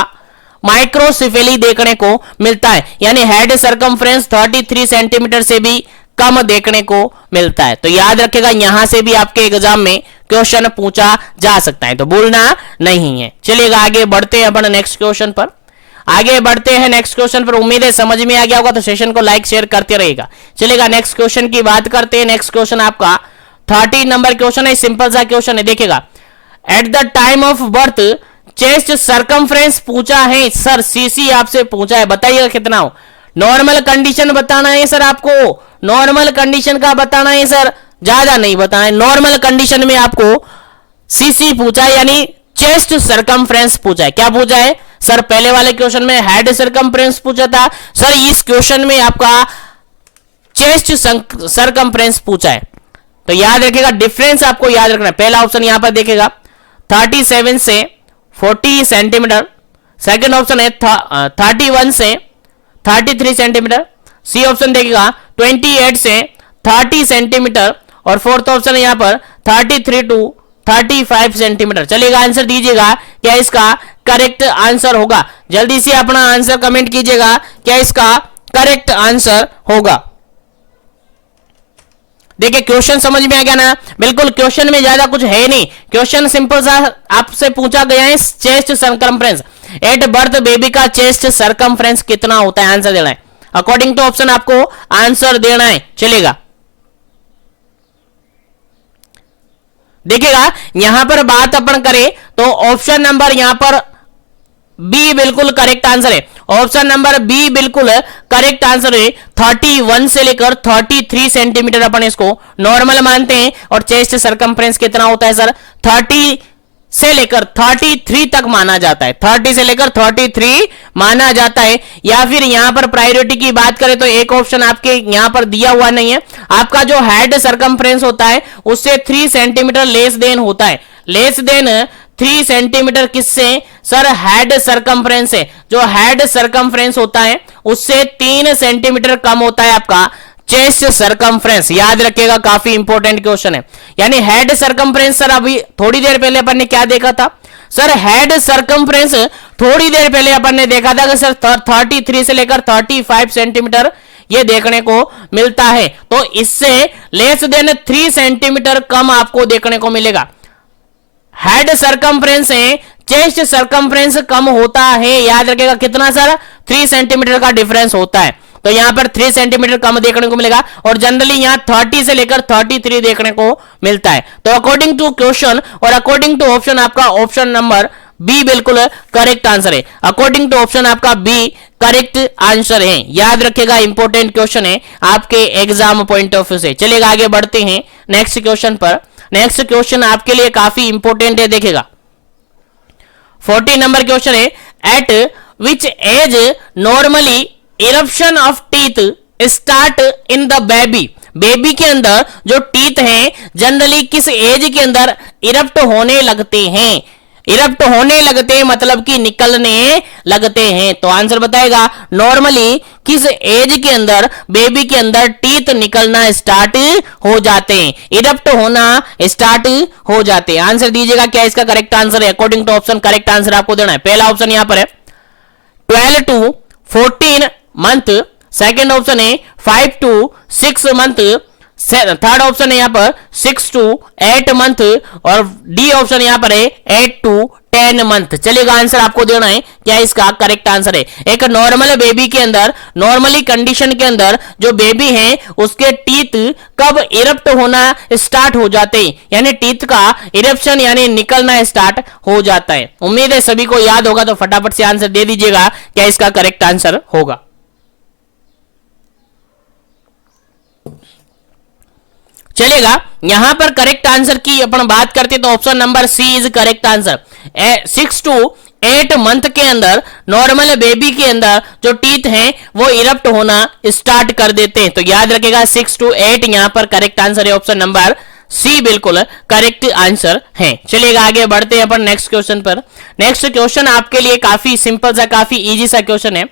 माइक्रोसिफेली देखने को मिलता है। यानी हेड सरकमफ्रेंस 33 सेंटीमीटर से भी कम देखने को मिलता है। तो याद रखिएगा, यहां से भी आपके एग्जाम में क्वेश्चन पूछा जा सकता है, तो भूलना नहीं है। चलिएगा आगे बढ़ते हैं अपन नेक्स्ट क्वेश्चन पर। आगे बढ़ते हैं नेक्स्ट क्वेश्चन पर। उम्मीद है समझ में आ गया होगा, तो सेशन को लाइक शेयर करते रहेगा। चलेगा नेक्स्ट क्वेश्चन की बात करते हैं। नेक्स्ट क्वेश्चन आपका 30 नंबर क्वेश्चन है, सिंपल सा क्वेश्चन है। देखिएगा, at the time of birth chest circumference पूछा है सर, सीसी आपसे पूछा है, बताइएगा कितना हो। नॉर्मल कंडीशन बताना है सर आपको, नॉर्मल कंडीशन का बताना है सर, ज्यादा नहीं बताना है। नॉर्मल कंडीशन में आपको सीसी पूछा है, यानी चेस्ट सरकमफ्रेंस पूछा है। क्या पूछा है सर? पहले वाले क्वेश्चन में हेड सरकमफ्रेंस पूछा था सर, इस क्वेश्चन में आपका चेस्ट सरकमफ्रेंस पूछा है। तो याद रखिएगा, डिफरेंस आपको याद रखना है। पहला ऑप्शन यहां पर देखेगा 37 से 40 सेंटीमीटर, सेकंड ऑप्शन है 31 से 33 सेंटीमीटर, सी ऑप्शन देखिएगा 28 से 30 सेंटीमीटर, और फोर्थ ऑप्शन है यहां पर 33 टू 35 सेंटीमीटर। चलिएगा आंसर दीजिएगा, क्या इसका करेक्ट आंसर होगा? जल्दी से अपना आंसर कमेंट कीजिएगा, क्या इसका करेक्ट आंसर होगा? देखिए क्वेश्चन समझ में आ गया ना? बिल्कुल, क्वेश्चन में ज्यादा कुछ है नहीं। क्वेश्चन सिंपल सा आपसे पूछा गया है, chest circumference at birth baby का चेस्ट सरकमफ्रेंस कितना होता है, आंसर देना है। अकॉर्डिंग टू ऑप्शन आपको आंसर देना है। चलेगा, देखिएगा यहां पर बात अपन करें तो ऑप्शन नंबर यहां पर बी बिल्कुल करेक्ट आंसर है। ऑप्शन नंबर बी बिल्कुल करेक्ट आंसर है। 31 से लेकर 33 सेंटीमीटर अपन इसको नॉर्मल मानते हैं, और चेस्ट सरकमफ्रेंस कितना होता है सर? 30 से लेकर 33 तक माना जाता है। 30 से लेकर 33 माना जाता है। या फिर यहां पर प्रायोरिटी की बात करें तो एक ऑप्शन आपके यहां पर दिया हुआ नहीं है। आपका जो हेड सरकमफ्रेंस होता है उससे 3 सेंटीमीटर लेस देन होता है, लेस देन 3 सेंटीमीटर किससे सर? हेड सरकमफ्रेंस से। जो हेड सरकमफ्रेंस होता है उससे 3 सेंटीमीटर कम होता है आपका चेस्ट सरकमफ्रेंस। याद रखिएगा, काफी इंपॉर्टेंट क्वेश्चन है। यानी हेड सरकमफ्रेंस सर अभी थोड़ी देर पहले अपन ने क्या देखा था सर? हेड सरकमफ्रेंस थोड़ी देर पहले अपन ने देखा था कि सर 33 से लेकर 35 सेंटीमीटर ये देखने को मिलता है। तो इससे लेस देन 3 सेंटीमीटर कम आपको देखने को मिलेगा। हेड सरकमफ्रेंस से चेस्ट सरकमफ्रेंस कम होता है। याद रखिएगा कितना सर? 3 सेंटीमीटर का डिफरेंस होता है। तो यहां पर 3 सेंटीमीटर कम देखने को मिलेगा, और जनरली यहां 30 से लेकर 33 देखने को मिलता है। तो अकॉर्डिंग टू क्वेश्चन और अकॉर्डिंग टू ऑप्शन आपका ऑप्शन नंबर बी बिल्कुल करेक्ट आंसर है। अकॉर्डिंग टू ऑप्शन आपका बी करेक्ट आंसर है। याद रखिएगा, इंपॉर्टेंट क्वेश्चन है आपके एग्जाम पॉइंट ऑफ व्यू से। चलिएगा आगे बढ़ते हैं नेक्स्ट क्वेश्चन पर। नेक्स्ट क्वेश्चन आपके लिए काफी इंपॉर्टेंट है, देखिएगा 40 नंबर क्वेश्चन है, at which age normally eruption of teeth start in the baby. Baby के अंदर जो टीथ हैं जनरली किस एज के अंदर इरप्ट होने लगते हैं? इरप्ट होने लगते हैं मतलब कि निकलने लगते हैं। तो आंसर बताएगा, नॉर्मली किस एज के अंदर बेबी के अंदर टीथ निकलना स्टार्ट हो जाते हैं, इरप्ट होना स्टार्ट हो जाते हैं। आंसर दीजिएगा, क्या इसका करेक्ट आंसर है? According to option correct answer आपको देना है। पहला ऑप्शन यहां पर है 12 to 14 मंथ, सेकेंड ऑप्शन है 5 to 6 मंथ, थर्ड ऑप्शन है यहां पर 6 to 8 मंथ, और डी ऑप्शन यहां पर है 8 to 10 मंथ। चलिएगा आंसर आपको देना है, क्या इसका करेक्ट आंसर है। एक नॉर्मल बेबी के अंदर, नॉर्मली कंडीशन के अंदर जो बेबी है उसके टीथ कब इरप्ट होना स्टार्ट हो जाते हैं, यानी टीथ का इरप्शन यानी निकलना स्टार्ट हो जाता है। उम्मीद है सभी को याद होगा, तो फटाफट से आंसर दे दीजिएगा, क्या इसका करेक्ट आंसर होगा। चलेगा, यहां पर करेक्ट आंसर की अपन बात करते तो option number C is correct answer. 6 to 8 month के अंदर नॉर्मल बेबी के अंदर जो टीथ हैं वो इरप्ट होना स्टार्ट कर देते हैं। तो याद रखेगा 6 to 8 यहां पर करेक्ट आंसर है, ऑप्शन नंबर सी बिल्कुल करेक्ट आंसर है। चलिएगा आगे बढ़ते हैं अपन नेक्स्ट क्वेश्चन पर। नेक्स्ट क्वेश्चन आपके लिए काफी सिंपल सा, काफी इजी सा क्वेश्चन है।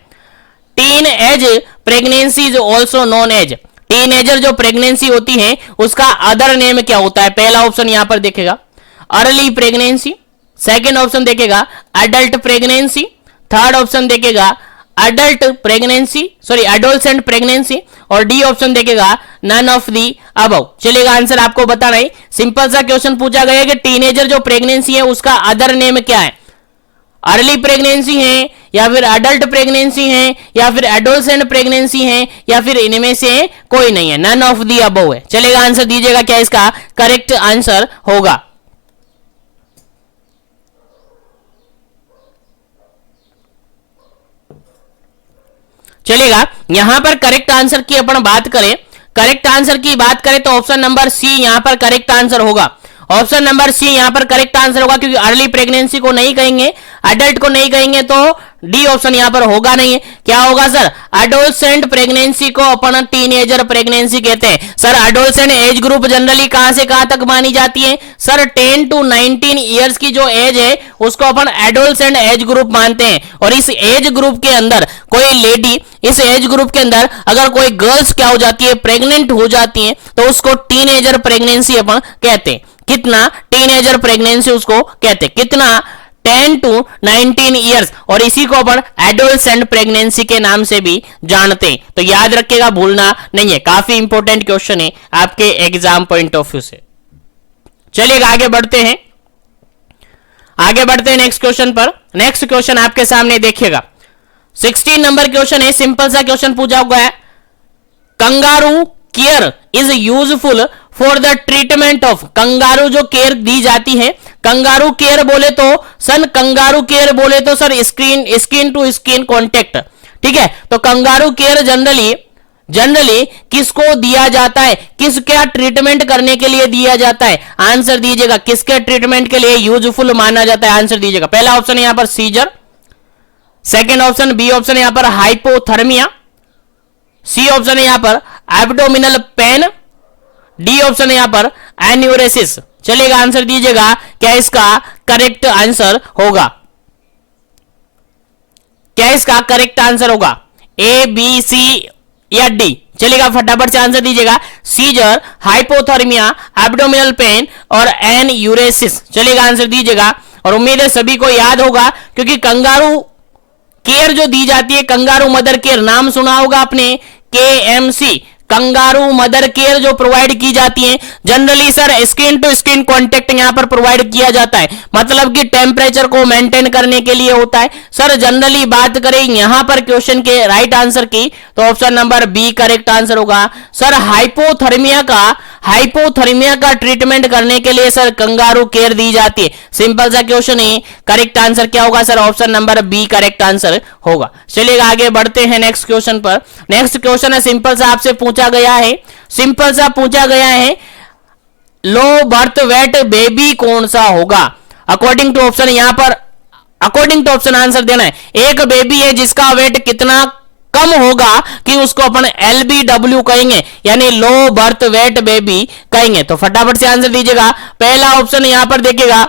Teenage pregnancy is also known as, teenager जो प्रेगनेंसी होती है उसका अदर नेम क्या होता है। पहला ऑप्शन यहां पर देखेगा अर्ली प्रेगनेंसी, सेकंड ऑप्शन देखेगा अडल्ट प्रेगनेंसी, थर्ड ऑप्शन देखेगा adult pregnancy sorry adolescent pregnancy, और डी ऑप्शन देखेगा नन ऑफ दी अबव। चलेगा आंसर आपको बताना है। सिंपल सा क्वेश्चन पूछा गया है कि टीनेजर जो प्रेगनेंसी है उसका अदर नेम क्या है। अर्ली प्रेगनेंसी है, या फिर अडल्ट प्रेगनेंसी है, या फिर एडोलसेंट प्रेगनेंसी है, या फिर इनमें से कोई नहीं है, नन ऑफ दी अबव है। चलेगा आंसर दीजिएगा, क्या इसका करेक्ट आंसर होगा। चलेगा, यहां पर करेक्ट आंसर की अपन बात करें, करेक्ट आंसर की बात करें तो ऑप्शन नंबर सी यहां पर करेक्ट आंसर होगा। ऑप्शन नंबर सी यहां पर करेक्ट आंसर होगा, क्योंकि अर्ली प्रेगनेंसी को नहीं कहेंगे, अडल्ट को नहीं कहेंगे, तो डी ऑप्शन यहां पर होगा नहीं है। क्या होगा सर, एडोलसेंट प्रेगनेंसी को अपन टीनेजर प्रेगनेंसी कहते हैं। Sir adolescent age group generally कहां से कहां तक मानी जाती है। सर 10 to 19 ईयर्स की जो एज है उसको अपन एडोलसेंट एज ग्रुप मानते हैं। और इस एज ग्रुप के अंदर कोई लेडी, इस एज ग्रुप के अंदर अगर कोई गर्ल्स क्या हो जाती है, प्रेग्नेंट हो जाती है, तो उसको टीनेजर प्रेगनेंसी अपन कहते हैं। कितना, टीनेजर प्रेगनेंसी उसको कहते हैं। कितना, 10 to 19 ईयर्स, और इसी को अपन एडोलसेंट प्रेगनेंसी के नाम से भी जानते हैं। तो याद रखिएगा, भूलना नहीं है, काफी इंपॉर्टेंट क्वेश्चन है आपके एग्जाम पॉइंट ऑफ व्यू से। चलिएगा आगे बढ़ते हैं, आगे बढ़ते हैं नेक्स्ट क्वेश्चन पर। नेक्स्ट क्वेश्चन आपके सामने देखिएगा, 16 नंबर क्वेश्चन है। सिंपल सा क्वेश्चन पूछा हुआ है, kangaroo care is useful for the treatment of. Kangaroo जो केयर दी जाती है, कंगारू केयर बोले तो सर, कंगारू केयर बोले तो sir skin to skin contact, ठीक है। तो कंगारू केयर जनरली किसको दिया जाता है, किस क्या ट्रीटमेंट करने के लिए दिया जाता है। आंसर दीजिएगा, किसके ट्रीटमेंट के लिए यूजफुल माना जाता है। आंसर दीजिएगा, पहला ऑप्शन यहां पर seizure, second option B option यहां पर हाइपोथर्मिया, सी ऑप्शन है यहां पर एब्डोमिनल पेन, डी ऑप्शन है यहां पर एन्यूरेसिस। चलेगा आंसर दीजिएगा, क्या इसका करेक्ट आंसर होगा। क्या इसका करेक्ट आंसर होगा, ए बी सी या डी। चलेगा फटाफट से आंसर दीजिएगा, सीजर, हाइपोथर्मिया, एब्डोमिनल पेन और एन्यूरेसिस। चलेगा आंसर दीजिएगा, और उम्मीद है सभी को याद होगा, क्योंकि कंगारू केयर जो दी जाती है, कंगारू मदर केयर नाम सुना होगा आपने, KMC, कंगारू मदर केयर जो प्रोवाइड की जाती है, generally sir skin to skin contact यहां पर प्रोवाइड किया जाता है, मतलब कि टेम्परेचर को मेंटेन करने के लिए होता है। सर जनरली बात करें यहां पर क्वेश्चन के राइट आंसर की, तो option number B correct answer होगा। सर हाइपोथर्मिया का ट्रीटमेंट करने के लिए सर कंगारू केयर दी जाती है। सिंपल सा क्वेश्चन है, करेक्ट आंसर क्या होगा sir, option number B correct answer होगा। चलिएगा आगे बढ़ते हैं नेक्स्ट क्वेश्चन पर। नेक्स्ट क्वेश्चन है सिंपल सा आपसे पूछा गया है, सिंपल सा पूछा गया है, लो बर्थ वेट बेबी कौन सा होगा। अकॉर्डिंग टू ऑप्शन यहां पर, अकॉर्डिंग टू ऑप्शन आंसर देना है। एक बेबी है जिसका वेट कितना कम होगा कि उसको अपन LBW कहेंगे, यानी लो बर्थ वेट बेबी कहेंगे। तो फटाफट से आंसर दीजिएगा, पहला ऑप्शन यहां पर देखिएगा,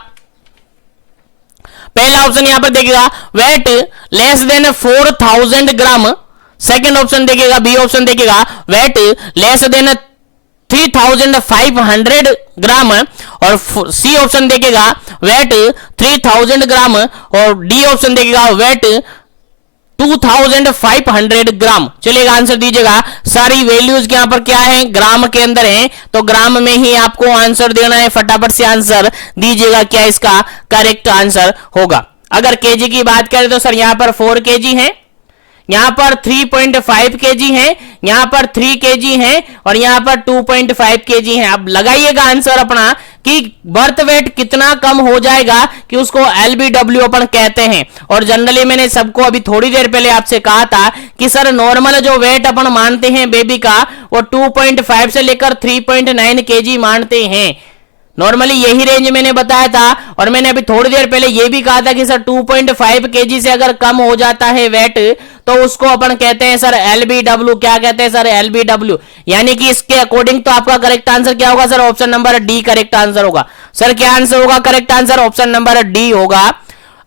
पहला ऑप्शन यहां पर देखिएगा वेट लेस देन 4000 ग्राम, सेकेंड ऑप्शन देखिएगा, बी ऑप्शन देखिएगा वेट लेस देन 3500 ग्राम, और सी ऑप्शन देखिएगा वेट 3000 ग्राम, और डी ऑप्शन देखिएगा वेट 2500 ग्राम। चलिएगा आंसर दीजिएगा। सारी वैल्यूज यहां पर क्या है, ग्राम के अंदर है, तो ग्राम में ही आपको आंसर देना है। फटाफट से आंसर दीजिएगा, क्या इसका करेक्ट आंसर होगा। अगर केजी की बात करें तो सर यहां पर 4 केजी है, यहां पर 3.5 केजी है, यहां पर 3 केजी है और यहां पर 2.5 केजी है। अब लगाइएगा आंसर अपना कि बर्थ वेट कितना कम हो जाएगा कि उसको एलबीडब्ल्यू अपन कहते हैं। और जनरली मैंने सबको अभी थोड़ी देर पहले आपसे कहा था कि सर नॉर्मल जो वेट अपन मानते हैं बेबी का वो 2.5 से लेकर 3.9 केजी मानते हैं। नॉर्मली यही रेंज मैंने बताया था। और मैंने अभी थोड़ी देर पहले यह भी कहा था कि सर 2.5 केजी से अगर कम हो जाता है वेट तो उसको अपन कहते हैं सर एलबीडब्ल्यू। क्या कहते हैं सर, एलबीडब्ल्यू। यानी कि इसके अकॉर्डिंग तो आपका करेक्ट आंसर क्या होगा sir, option number D correct answer होगा। सर क्या आंसर होगा, correct answer option number D होगा।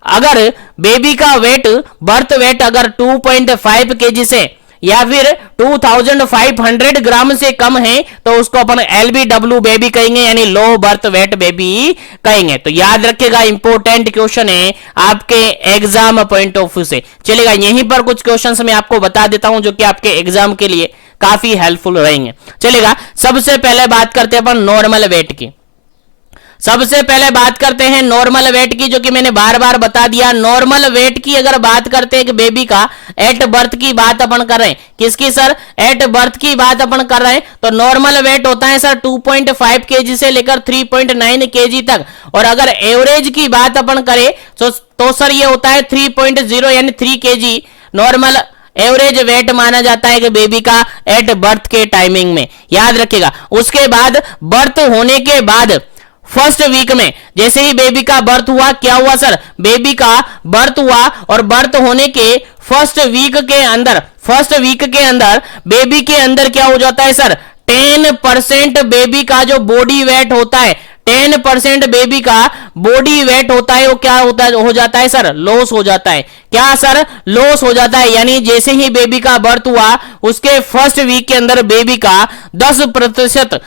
अगर बेबी का वेट, बर्थ वेट अगर 2.5 केजी से या फिर 2500 ग्राम से कम है तो उसको अपन एलबीडब्ल्यू बेबी कहेंगे, यानी लो बर्थ वेट बेबी कहेंगे। तो याद रखिएगा, इंपॉर्टेंट क्वेश्चन है आपके एग्जाम पॉइंट ऑफ व्यू से। चलेगा, यहीं पर कुछ क्वेश्चंस मैं आपको बता देता हूं जो कि आपके एग्जाम के लिए काफी हेल्पफुल रहेंगे। चलेगा, सबसे पहले बात करते हैं अपन नॉर्मल वेट की। सबसे पहले बात करते हैं नॉर्मल वेट की, जो कि मैंने बार बार बता दिया। नॉर्मल वेट की अगर बात करते हैं कि बेबी का एट बर्थ की बात अपन कर रहे हैं, किसकी सर, एट बर्थ की बात अपन कर रहे हैं, तो नॉर्मल वेट होता है सर 2.5 केजी से लेकर 3.9 केजी तक। और अगर एवरेज की बात अपन करें तो सर ये होता है 3.0 यानी 3 केजी नॉर्मल एवरेज वेट माना जाता है कि बेबी का एट बर्थ के टाइमिंग में। याद रखिएगा, उसके बाद बर्थ होने के बाद फर्स्ट वीक में जैसे ही बेबी का बर्थ हुआ, क्या हुआ सर, बेबी का बर्थ हुआ और बर्थ होने के फर्स्ट वीक के अंदर बेबी के अंदर क्या हो जाता है सर, 10% बेबी का जो बॉडी वेट होता है, 10% बेबी का बॉडी वेट होता है, वो क्या होता है, हो जाता है सर, लॉस हो जाता है। क्या सर, लॉस हो जाता है। यानी जैसे ही बेबी का बर्थ हुआ उसके फर्स्ट वीक के अंदर बेबी का 10%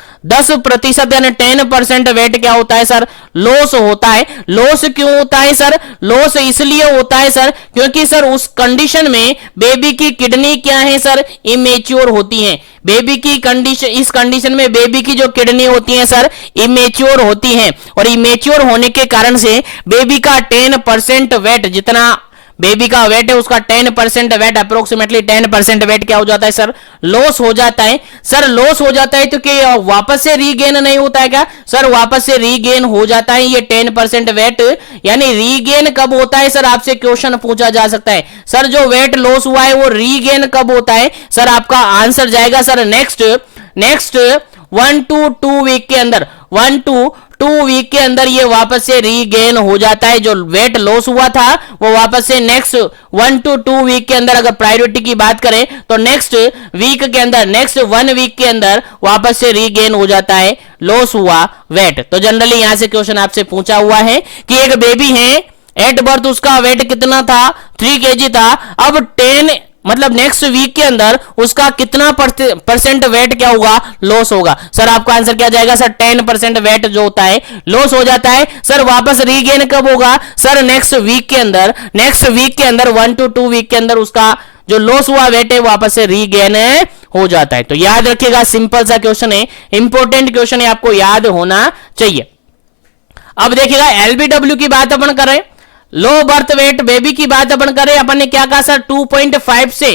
यानी 10% वेट क्या होता है सर, लॉस होता है। लॉस क्यों होता है सर, लॉस इसलिए होता है सर क्योंकि सर उस कंडीशन में बेबी की किडनी क्या है सर, इमेच्योर होती है। बेबी की कंडीशन, इस कंडीशन में बेबी की जो किडनी होती है सर इमेच्योर होती है। और इमेच्योर होने के कारण से बेबी का 10% वेट, जितना बेबी का वेट है उसका 10% वेट, अप्रोक्सीमेटली 10% वेट क्या हो जाता है सर, लॉस हो जाता है। सर लॉस हो जाता है तो क्या वापस से रीगेन नहीं होता है क्या, सर वापस से रीगेन हो जाता है ये 10% वेट। यानी रीगेन कब होता है सर, आपसे क्वेश्चन पूछा जा सकता है, सर जो वेट लॉस हुआ है वो रीगेन कब होता है। सर आपका आंसर जाएगा सर नेक्स्ट 1 to 2 वीक के अंदर, 1 to 2 वीक के अंदर ये वापस से रीगेन हो जाता है। जो वेट लॉस हुआ था वो वापस से नेक्स्ट 1 to 2 वीक के अंदर, अगर प्रायोरिटी की बात करें तो नेक्स्ट वीक के अंदर, नेक्स्ट 1 वीक के अंदर वापस से रीगेन हो जाता है लॉस हुआ वेट। तो जनरली यहां से क्वेश्चन आपसे पूछा हुआ है कि एक बेबी है, एट बर्थ उसका वेट कितना था, 3 केजी था। अब 10 मतलब नेक्स्ट वीक के अंदर उसका कितना परसेंट वेट क्या होगा, लॉस होगा। सर आपका आंसर क्या जाएगा सर, 10% वेट जो होता है लॉस हो जाता है। सर वापस रीगेन कब होगा, सर नेक्स्ट वीक के अंदर, नेक्स्ट वीक के अंदर 1 to 2 वीक के अंदर उसका जो लॉस हुआ वेट है वापस से रीगेन हो जाता है। तो याद रखिएगा, सिंपल सा क्वेश्चन है, इंपॉर्टेंट क्वेश्चन है, आपको याद होना चाहिए। अब देखिएगा एलबीडब्ल्यू की बात अपन कर रहे हैं, लो बर्थ वेट बेबी की बात अपन करें, अपन ने क्या कहा सर 2.5 से,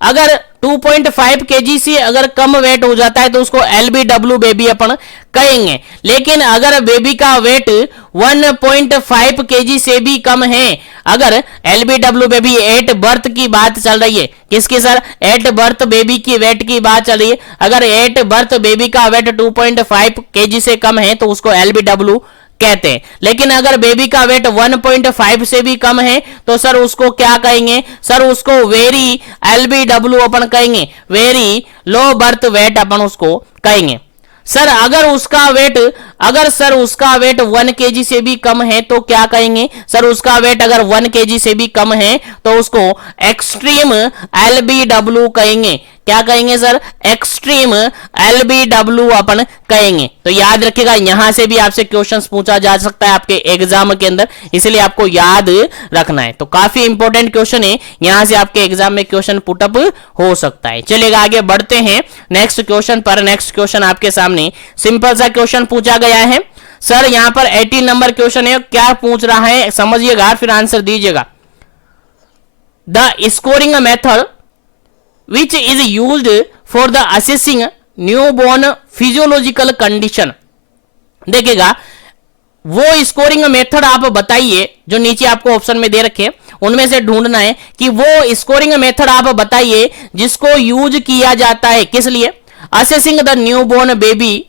अगर 2.5 केजी से अगर कम वेट हो जाता है तो उसको एलबीडब्ल्यू बेबी अपन कहेंगे। लेकिन अगर बेबी का वेट 1.5 केजी से भी कम है, अगर एलबीडब्ल्यू बेबी एट बर्थ की बात चल रही है, किसकी सर, एट बर्थ बेबी की वेट की बात चल रही है, अगर एट बर्थ बेबी का वेट 2.5 केजी से कम है तो उसको एलबीडब्ल्यू कहते हैं। लेकिन अगर बेबी का वेट 1.5 से भी कम है तो सर उसको क्या कहेंगे, सर उसको वेरी एलबीडब्ल्यू अपन कहेंगे, वेरी लो बर्थ वेट अपन उसको कहेंगे। सर अगर उसका वेट अगर सर उसका वेट 1 केजी से भी कम है तो क्या कहेंगे सर? उसका वेट अगर 1 केजी से भी कम है तो उसको एक्सट्रीम एलबीडब्ल्यू कहेंगे। क्या कहेंगे सर? एक्सट्रीम एलबीडब्ल्यू अपन कहेंगे। तो याद रखिएगा, यहां से भी आपसे क्वेश्चंस पूछा जा सकता है आपके एग्जाम के अंदर, इसलिए आपको याद रखना है। तो काफी इंपॉर्टेंट क्वेश्चन है, यहां से आपके एग्जाम में क्वेश्चन पुटअप हो सकता है। चलिएगा आगे बढ़ते हैं नेक्स्ट क्वेश्चन पर। नेक्स्ट क्वेश्चन आपके सामने सिंपल सा क्वेश्चन पूछा गया है। सर यहां पर 18 नंबर क्वेश्चन है, क्या पूछ रहा है समझिएगा फिर आंसर दीजिएगा। The scoring method which is used for the assessing newborn physiological condition। देखिएगा वो स्कोरिंग मेथड आप बताइए जो नीचे आपको ऑप्शन में दे रखे, उनमें से ढूंढना है कि वो स्कोरिंग मेथड आप बताइए जिसको यूज किया जाता है किस लिए? Assessing the newborn baby,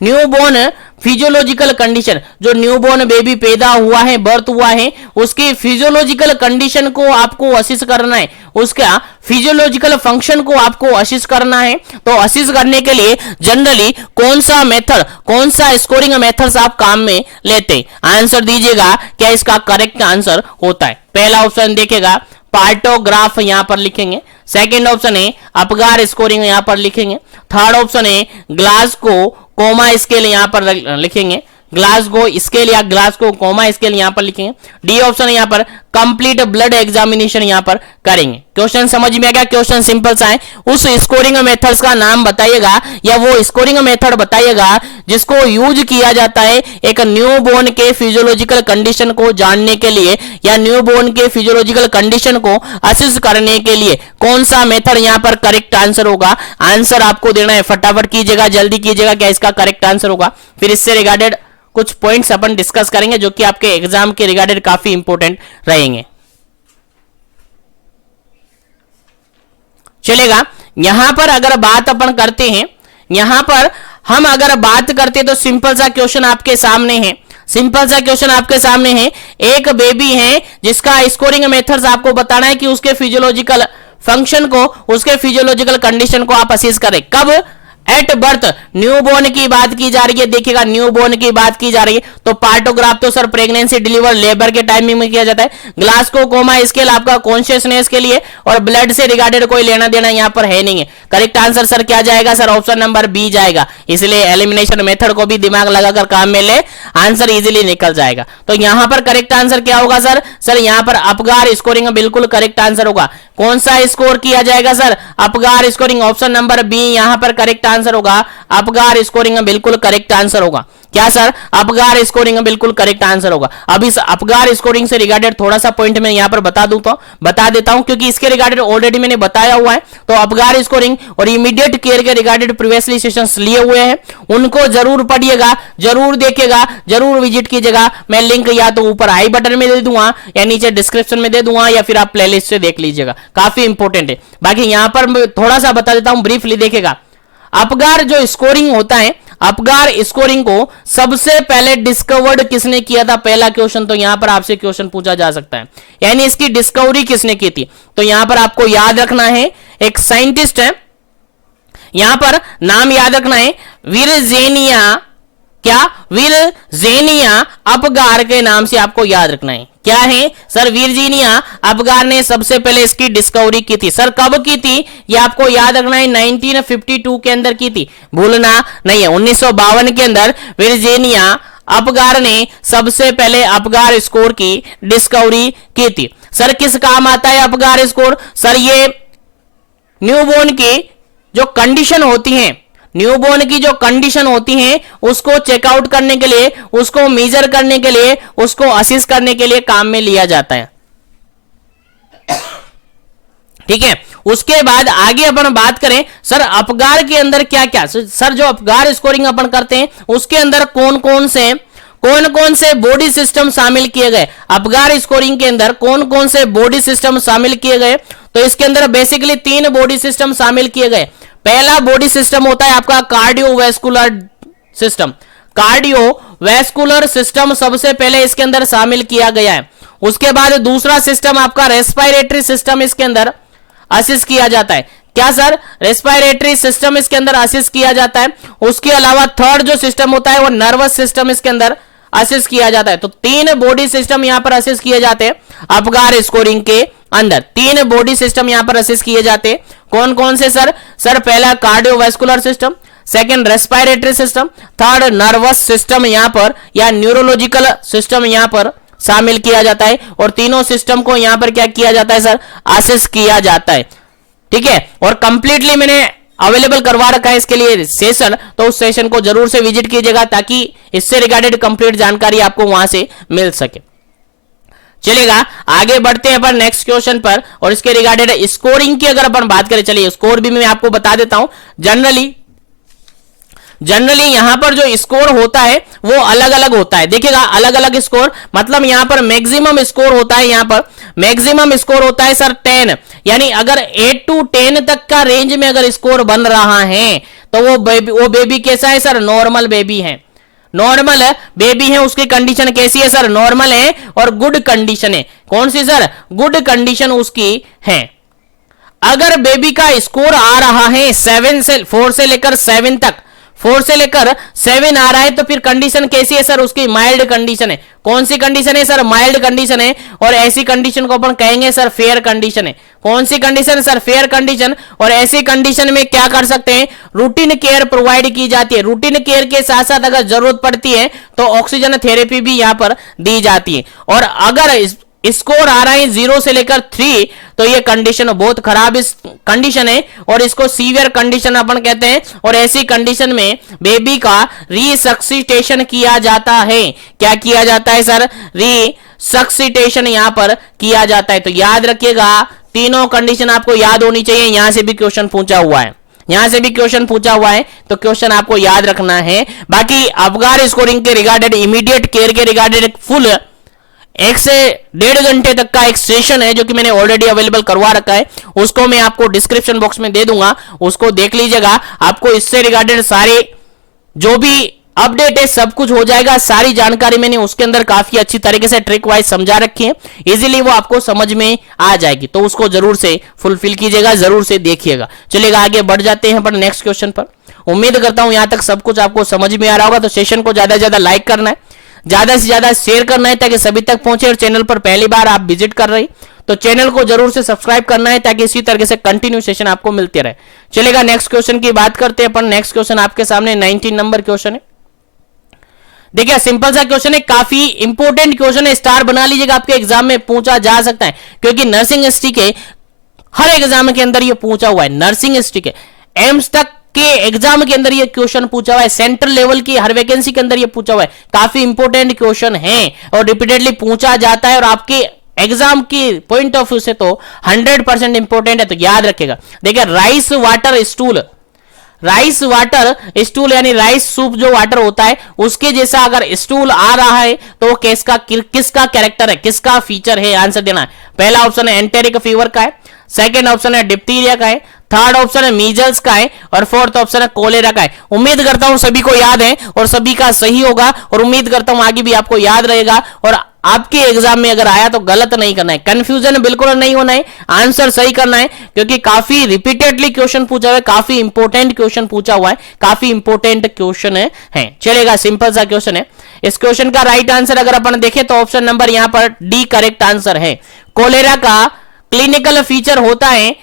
newborn physiological condition, जो न्यूबॉर्न बेबी पैदा हुआ है, बर्थ हुआ है, उसकी फिजियोलॉजिकल कंडीशन को आपको असिस करना है, उसका फिजियोलॉजिकल फंक्शन को आपको असिस करना है। तो असिस करने के लिए जनरली कौन सा मेथड, कौन सा स्कोरिंग मेथड्स आप काम में लेते हैं? आंसर दीजिएगा क्या इसका करेक्ट आंसर होता है। पहला ऑप्शन देखेगा पार्टोग्राफ, यहां पर लिखेंगे। सेकेंड ऑप्शन है अपगार स्कोरिंग, यहां पर लिखेंगे। थर्ड ऑप्शन है ग्लासगो कोमा स्केल, यहां पर लिखेंगे। ग्लासगो स्केल या ग्लासगो कोमा स्केल यहां पर लिखेंगे। डी ऑप्शन यहां पर कंप्लीट ब्लड एग्जामिनेशन यहां पर करेंगे। क्वेश्चन समझ में आ गया? क्वेश्चन सिंपल सा है, उस स्कोरिंग मेथड्स का नाम बताइएगा या वो स्कोरिंग मेथड बताइएगा जिसको यूज किया जाता है एक न्यूबॉर्न के फिजियोलॉजिकल कंडीशन को जानने के लिए या न्यूबॉर्न के फिजियोलॉजिकल कंडीशन को असिस करने के लिए। कौन सा मेथड यहां पर करेक्ट आंसर होगा? आंसर आपको देना है, फटाफट कीजिएगा, जल्दी कीजिएगा क्या इसका करेक्ट आंसर होगा। फिर इससे रिगार्डेड कुछ पॉइंट्स अपन डिस्कस करेंगे जो कि आपके एग्जाम के रिगार्डेड काफी इंपॉर्टेंट रहेंगे। चलेगा, यहां पर अगर बात अपन करते हैं, यहां पर हम अगर बात करते हैं तो सिंपल सा क्वेश्चन आपके सामने है, सिंपल सा क्वेश्चन आपके सामने है। एक बेबी है जिसका स्कोरिंग मेथड्स आपको बताना है कि उसके फिजियोलॉजिकल फंक्शन को, उसके फिजियोलॉजिकल कंडीशन को आप असेस करें। कब? At birth. न्यूबॉर्न की बात की जा रही है, देखिएगा न्यूबॉर्न की बात की जा रही है तो पार्टोग्राफ तो सर प्रेगनेंसी, डिलीवर, लेबर के टाइमिंग में किया जाता है। ग्लासगो कोमा स्केल आपका कॉन्शियसनेस के लिए और ब्लड से रिगार्डेड कोई लेना देना यहां पर है नहीं है। करेक्ट आंसर सर क्या जाएगा? सर ऑप्शन नंबर बी जाएगा। इसलिए एलिमिनेशन मेथड को भी दिमाग लगाकर काम में ले, आंसर इजीली निकल जाएगा। तो यहां पर करेक्ट आंसर क्या होगा सर? सर यहां पर अपगार स्कोरिंग बिल्कुल करेक्ट आंसर होगा। कौन सा स्कोर किया जाएगा sir? Apgar scoring, option number B यहां पर करेक्ट आंसर होगा। अपगार स्कोरिंग बिल्कुल करेक्ट आंसर होगा। क्या सर? अपगार स्कोरिंग बिल्कुल करेक्ट आंसर होगा। अब इस अपगार स्कोरिंग से रिगार्डेड थोड़ा सा पॉइंट मैं यहां पर बता देता हूं क्योंकि इसके रिगार्डेड ऑलरेडी मैंने बताया हुआ है। तो अपगार स्कोरिंग और इमीडिएट केयर के रिगार्डेड प्रीवियसली सेशंस लिए हुए हैं, उनको जरूर पढ़िएगा, जरूर देखिएगा, जरूर विजिट कीजिएगा। मैं लिंक या तो ऊपर आई बटन में दे दूंगा या नीचे डिस्क्रिप्शन में दे दूंगा या फिर आप प्लेलिस्ट से देख लीजिएगा, काफी इंपॉर्टेंट है। बाकी यहां पर मैं थोड़ा सा बता देता हूं ब्रीफली। देखिएगा अपगार जो स्कोरिंग होता है, अपगार स्कोरिंग को सबसे पहले डिस्कवर्ड किसने किया था? पहला क्वेश्चन तो यहां पर आपसे क्वेश्चन पूछा जा सकता है, यानी इसकी डिस्कवरी किसने की थी? तो यहां पर आपको याद रखना है एक साइंटिस्ट है, यहां पर नाम याद रखना है विरजेनिया, क्या? विरजेनिया अपगार के नाम से आपको याद रखना है। क्या है सर? वर्जीनिया अपगार ने सबसे पहले इसकी डिस्कवरी की थी। सर कब की थी ये आपको याद रखना है, 1952 के अंदर की थी, भूलना नहीं है। 1952 के अंदर वर्जीनिया अपगार ने सबसे पहले अपगार स्कोर की डिस्कवरी की थी। सर किस काम आता है अपगार स्कोर? सर ये न्यूबॉर्न की जो कंडीशन होती है, न्यूबॉर्न की जो कंडीशन होती है उसको चेकआउट करने के लिए, उसको मेजर करने के लिए, उसको असिस्ट करने के लिए काम में लिया जाता है। ठीक है, उसके बाद आगे अपन बात करें सर अपगार के अंदर क्या क्या, सर जो अपगार स्कोरिंग अपन करते हैं उसके अंदर कौन कौन से बॉडी सिस्टम शामिल किए गए? अपगार स्कोरिंग के अंदर कौन कौन से बॉडी सिस्टम शामिल किए गए? तो इसके अंदर बेसिकली 3 बॉडी सिस्टम शामिल किए गए। पहला बॉडी सिस्टम होता है आपका कार्डियोवैस्कुलर सिस्टम। कार्डियोवैस्कुलर सिस्टम सबसे पहले इसके अंदर शामिल किया गया है। उसके बाद दूसरा सिस्टम आपका रेस्पिरेटरी सिस्टम इसके अंदर असिस्ट किया जाता है। क्या सर, रेस्पिरेटरी सिस्टम इसके अंदर असिस्ट किया जाता है। उसके अलावा थर्ड जो सिस्टम होता है वो नर्वस सिस्टम इसके अंदर असिस्ट किया जाता है। तो 3 बॉडी सिस्टम यहां पर असिस्ट किए जाते हैं अपगार स्कोरिंग के अंदर। 3 बॉडी सिस्टम यहां पर असिस्ट किए जाते हैं। कौन कौन से सर? सर पहला cardiovascular system, second respiratory system, third nervous system यहां पर या न्यूरोलॉजिकल सिस्टम यहां पर शामिल किया जाता है। और तीनों सिस्टम को यहां पर क्या किया जाता है सर? असिस्ट किया जाता है। ठीक है, और कंप्लीटली मैंने अवेलेबल करवा रखा है इसके लिए सेशन, तो उस सेशन को जरूर से विजिट कीजिएगा ताकि इससे रिगार्डेड कंप्लीट जानकारी आपको वहां से मिल सके। चलेगा, आगे बढ़ते हैं अपन नेक्स्ट क्वेश्चन पर। और इसके रिगार्डेड स्कोरिंग की अगर अपन बात करें, चलिए स्कोर भी मैं आपको बता देता हूं। जनरली यहां पर जो स्कोर होता है वो अलग अलग होता है। देखिएगा, अलग अलग स्कोर मतलब यहां पर मैक्सिमम स्कोर होता है, यहां पर मैक्सिमम स्कोर होता है सर 10, यानी अगर 8 to 10 तक का रेंज में अगर स्कोर बन रहा है तो वो बेबी कैसा है सर? नॉर्मल बेबी है। नॉर्मल बेबी है, उसकी कंडीशन कैसी है सर? नॉर्मल है और गुड कंडीशन है। कौन सी सर? गुड कंडीशन उसकी है। अगर बेबी का स्कोर आ रहा है 4 से लेकर 7 तक, 4 से लेकर 7 आ रहा है, तो फिर कंडीशन कैसी है सर? उसकी माइल्ड कंडीशन है। कौन सी कंडीशन है सर? माइल्ड कंडीशन है। और ऐसी कंडीशन को अपन कहेंगे सर फेयर कंडीशन है। कौन सी कंडीशन सर? Fair condition. और ऐसी कंडीशन में क्या कर सकते हैं? रूटीन केयर प्रोवाइड की जाती है। रूटीन केयर के साथ साथ अगर जरूरत पड़ती है तो ऑक्सीजन थेरेपी भी यहां पर दी जाती है। और अगर स्कोर आ रहा है 0 से लेकर 3, तो ये कंडीशन बहुत खराब कंडीशन है और इसको सीवियर कंडीशन अपन कहते हैं। और ऐसी कंडीशन में बेबी का रिसक्सिटेशन किया जाता है। क्या किया जाता है सर? रिसक्सिटेशन यहां पर किया जाता है। तो याद रखिएगा, तीनों कंडीशन आपको याद होनी चाहिए। यहां से भी क्वेश्चन पूछा हुआ है, यहां से भी क्वेश्चन पूछा हुआ है, तो क्वेश्चन आपको याद रखना है। बाकी अपगार स्कोरिंग के रिगार्डेड, इमीडिएट केयर के रिगार्डेड फुल 1 से 1.5 घंटे तक का एक सेशन है जो कि मैंने ऑलरेडी अवेलेबल करवा रखा है। उसको मैं आपको डिस्क्रिप्शन बॉक्स में दे दूंगा, उसको देख लीजिएगा। आपको इससे रिगार्डेड सारे जो भी अपडेट है सब कुछ हो जाएगा। सारी जानकारी मैंने उसके अंदर काफी अच्छी तरीके से ट्रिक वाइज समझा रखी है, इजीली वो आपको समझ में आ जाएगी। तो उसको जरूर से फुलफिल कीजिएगा, जरूर से देखिएगा। चलिएगा, आगे बढ़ जाते हैं अपन नेक्स्ट क्वेश्चन पर। उम्मीद करता हूं यहां तक सब कुछ आपको समझ में आ रहा होगा। तो सेशन को ज्यादा से ज्यादा लाइक करना है, ज्यादा से ज्यादा शेयर करना है ताकि सभी तक पहुंचे। और चैनल पर पहली बार आप विजिट कर रहे हैं तो चैनल को जरूर से सब्सक्राइब करना है ताकि इसी तरीके से कंटिन्यू सेशन आपको मिलते रहे। चलेगा, नेक्स्ट क्वेश्चन की बात करते हैं अपन। नेक्स्ट क्वेश्चन आपके सामने 19 नंबर क्वेश्चन है। देखिए, सिंपल सा क्वेश्चन है, काफी इंपॉर्टेंट क्वेश्चन है। स्टार बना लीजिएगा, आपके एग्जाम में पूछा जा सकता है क्योंकि नर्सिंग हिस्ट्री के हर एग्जाम के अंदर ये पूछा हुआ है। नर्सिंग हिस्ट्री के एम्स तक के एग्जाम के अंदर ये क्वेश्चन पूछा हुआ है। सेंट्रल लेवल की हर वैकेंसी के अंदर ये पूछा हुआ है। काफी इंपॉर्टेंट क्वेश्चन है और रिपीटेडली पूछा जाता है और आपके एग्जाम की पॉइंट ऑफ व्यू से तो 100% इंपॉर्टेंट है। तो याद रखिएगा। देखिए, राइस वाटर स्टूल यानी राइस सूप जो वाटर होता है उसके जैसा अगर स्टूल आ रहा है तो वो किसका कैरेक्टर है, किसका फीचर है? आंसर देना है। पहला ऑप्शन है एंटेरिक फीवर का है, सेकंड ऑप्शन है डिप्थीरिया का है, थर्ड ऑप्शन है मीजल्स का है और फोर्थ ऑप्शन है कोलेरा का है। उम्मीद करता हूं सभी को याद है और सभी का सही होगा और उम्मीद करता हूं आगे भी आपको याद रहेगा और आपके एग्जाम में अगर आया तो गलत नहीं करना है, कंफ्यूजन बिल्कुल नहीं होना है, आंसर सही करना है क्योंकि काफी रिपीटेडली क्वेश्चन पूछा हुआ है, काफी इंपॉर्टेंट क्वेश्चन पूछा हुआ है, काफी इंपॉर्टेंट क्वेश्चन है। चलेगा, सिंपल सा क्वेश्चन है। इस क्वेश्चन का राइट आंसर अगर अपन देखें तो ऑप्शन नंबर यहां पर डी करेक्ट आंसर है। कोलेरा का क्लिनिकल फीचर होता है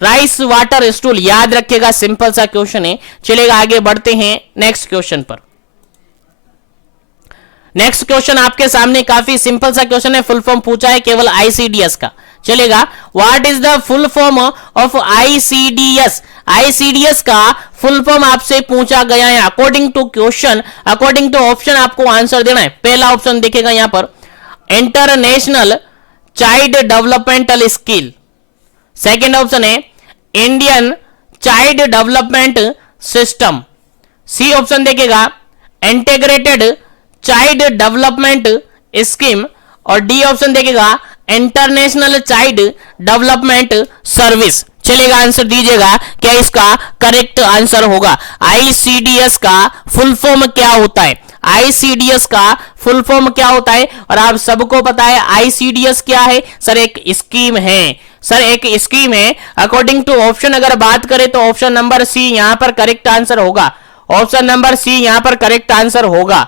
राइस वाटर स्टूल। याद रखिएगा, सिंपल सा क्वेश्चन है। चलेगा, आगे बढ़ते हैं नेक्स्ट क्वेश्चन पर। नेक्स्ट क्वेश्चन आपके सामने काफी सिंपल सा क्वेश्चन है, फुल फॉर्म पूछा है केवल आईसीडीएस का। चलेगा, what is the full form of ICDS? ICDS का फुल फॉर्म आपसे पूछा गया है। According to question, according to option आपको आंसर देना है। पहला ऑप्शन देखिएगा यहां पर, international child developmental skill. Second option है Indian child development system. C option देखिएगा इंटीग्रेटेड चाइल्ड डेवलपमेंट स्कीम और डी ऑप्शन देखिएगा इंटरनेशनल चाइल्ड डेवलपमेंट सर्विस। चलेगा, आंसर दीजिएगा क्या इसका करेक्ट आंसर होगा। आईसीडीएस का फुल फॉर्म क्या होता है? आईसीडीएस का फुल फॉर्म क्या होता है? और आप सबको पता है आईसीडीएस क्या है सर? एक स्कीम है, सर एक स्कीम है अकॉर्डिंग टू ऑप्शन अगर बात करें तो ऑप्शन नंबर सी यहां पर करेक्ट आंसर होगा। ऑप्शन नंबर सी यहां पर करेक्ट आंसर होगा।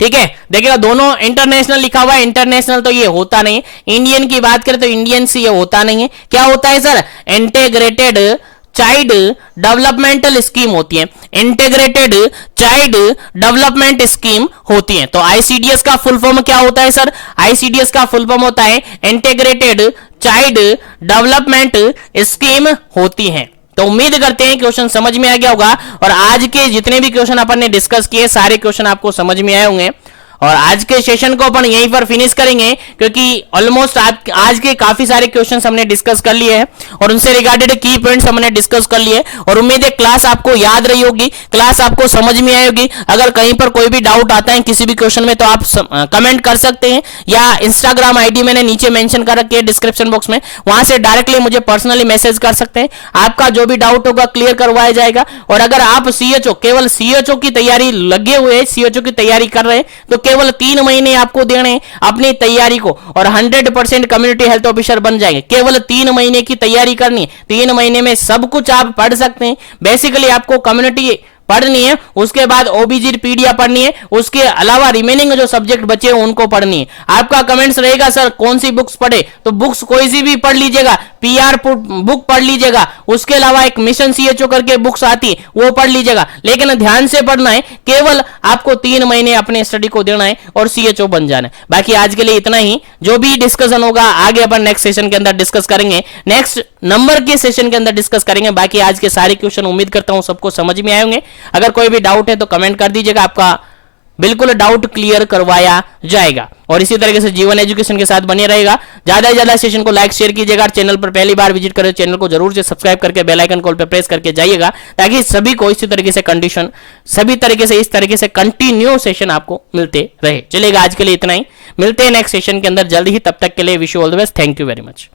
ठीक है, देखिएगा दोनों इंटरनेशनल लिखा हुआ है, इंटरनेशनल तो ये होता नहीं। इंडियन की बात करें तो इंडियन से ये होता नहीं है। क्या होता है sir? Integrated child developmental scheme होती है। इंटीग्रेटेड चाइल्ड डेवलपमेंट स्कीम होती है। तो आईसीडीएस का फुल फॉर्म क्या होता है सर? आईसीडीएस का फुल फॉर्म होता है इंटीग्रेटेड चाइल्ड डेवलपमेंट स्कीम होती है। तो उम्मीद करते हैं क्वेश्चन समझ में आ गया होगा और आज के जितने भी क्वेश्चन अपन ने डिस्कस किए सारे क्वेश्चन आपको समझ में आए होंगे। और आज के सेशन को अपन यहीं पर फिनिश करेंगे क्योंकि ऑलमोस्ट आज के काफी सारे क्वेश्चंस हमने डिस्कस कर लिए हैं और उनसे रिगार्डेड की पॉइंट्स हमने डिस्कस कर लिए और उम्मीद है क्लास आपको याद रही होगी, क्लास आपको समझ में आई होगी। अगर कहीं पर कोई भी डाउट आता है किसी भी क्वेश्चन में तो आप कमेंट कर सकते हैं या इंस्टाग्राम आईडी मैंने नीचे मेंशन कर रखी है डिस्क्रिप्शन बॉक्स में, वहां से डायरेक्टली मुझे पर्सनली मैसेज कर सकते हैं। आपका जो भी डाउट होगा क्लियर करवाया जाएगा। और अगर आप सीएचओ केवल सीएचओ की तैयारी लगे हुए, सीएचओ की तैयारी कर रहे हैं तो केवल 3 महीने आपको देने अपनी तैयारी को और 100% कम्युनिटी हेल्थ ऑफिसर बन जाएंगे। केवल 3 महीने की तैयारी करनी है, 3 महीने में सब कुछ आप पढ़ सकते हैं। बेसिकली आपको कम्युनिटी पढ़नी है, उसके बाद ओबीजी पीडिया पढ़नी है, उसके अलावा रिमेनिंग जो सब्जेक्ट बचे हैं उनको पढ़नी है। आपका कमेंट्स रहेगा सर कौन सी बुक्स पढ़े, तो बुक्स कोई सी भी पढ़ लीजिएगा, पीआर बुक पढ़ लीजिएगा, उसके अलावा एक मिशन सीएचओ करके बुक्स आती है वो पढ़ लीजिएगा, लेकिन ध्यान से पढ़ना है। केवल आपको 3 महीने अपने स्टडी को देना है और सीएचओ बन जाना है। बाकी आज के लिए इतना ही, जो भी डिस्कशन होगा आगे अपन नेक्स्ट सेशन के अंदर डिस्कस करेंगे, नेक्स्ट नंबर के सेशन के अंदर डिस्कस करेंगे। बाकी आज के सारे क्वेश्चन उम्मीद करता हूं सबको समझ में आए होंगे। अगर कोई भी डाउट है तो कमेंट कर दीजिएगा, आपका बिल्कुल डाउट क्लियर करवाया जाएगा। और इसी तरीके से जीवन एजुकेशन के साथ बने रहेगा। ज्यादा से ज्यादा सेशन को लाइक शेयर कीजिएगा। चैनल पर पहली बार विजिट करें चैनल को जरूर से सब्सक्राइब करके बेल आइकन कॉल पे प्रेस करके जाइएगा ताकि सभी को इसी तरीके से कंडीशन सभी तरीके से इस तरीके से कंटिन्यू सेशन आपको मिलते रहे। चलेगा, आज के लिए इतना ही, मिलते हैं नेक्स्ट सेशन के अंदर जल्द ही। तब तक के लिए wish you all the best. Thank you very much.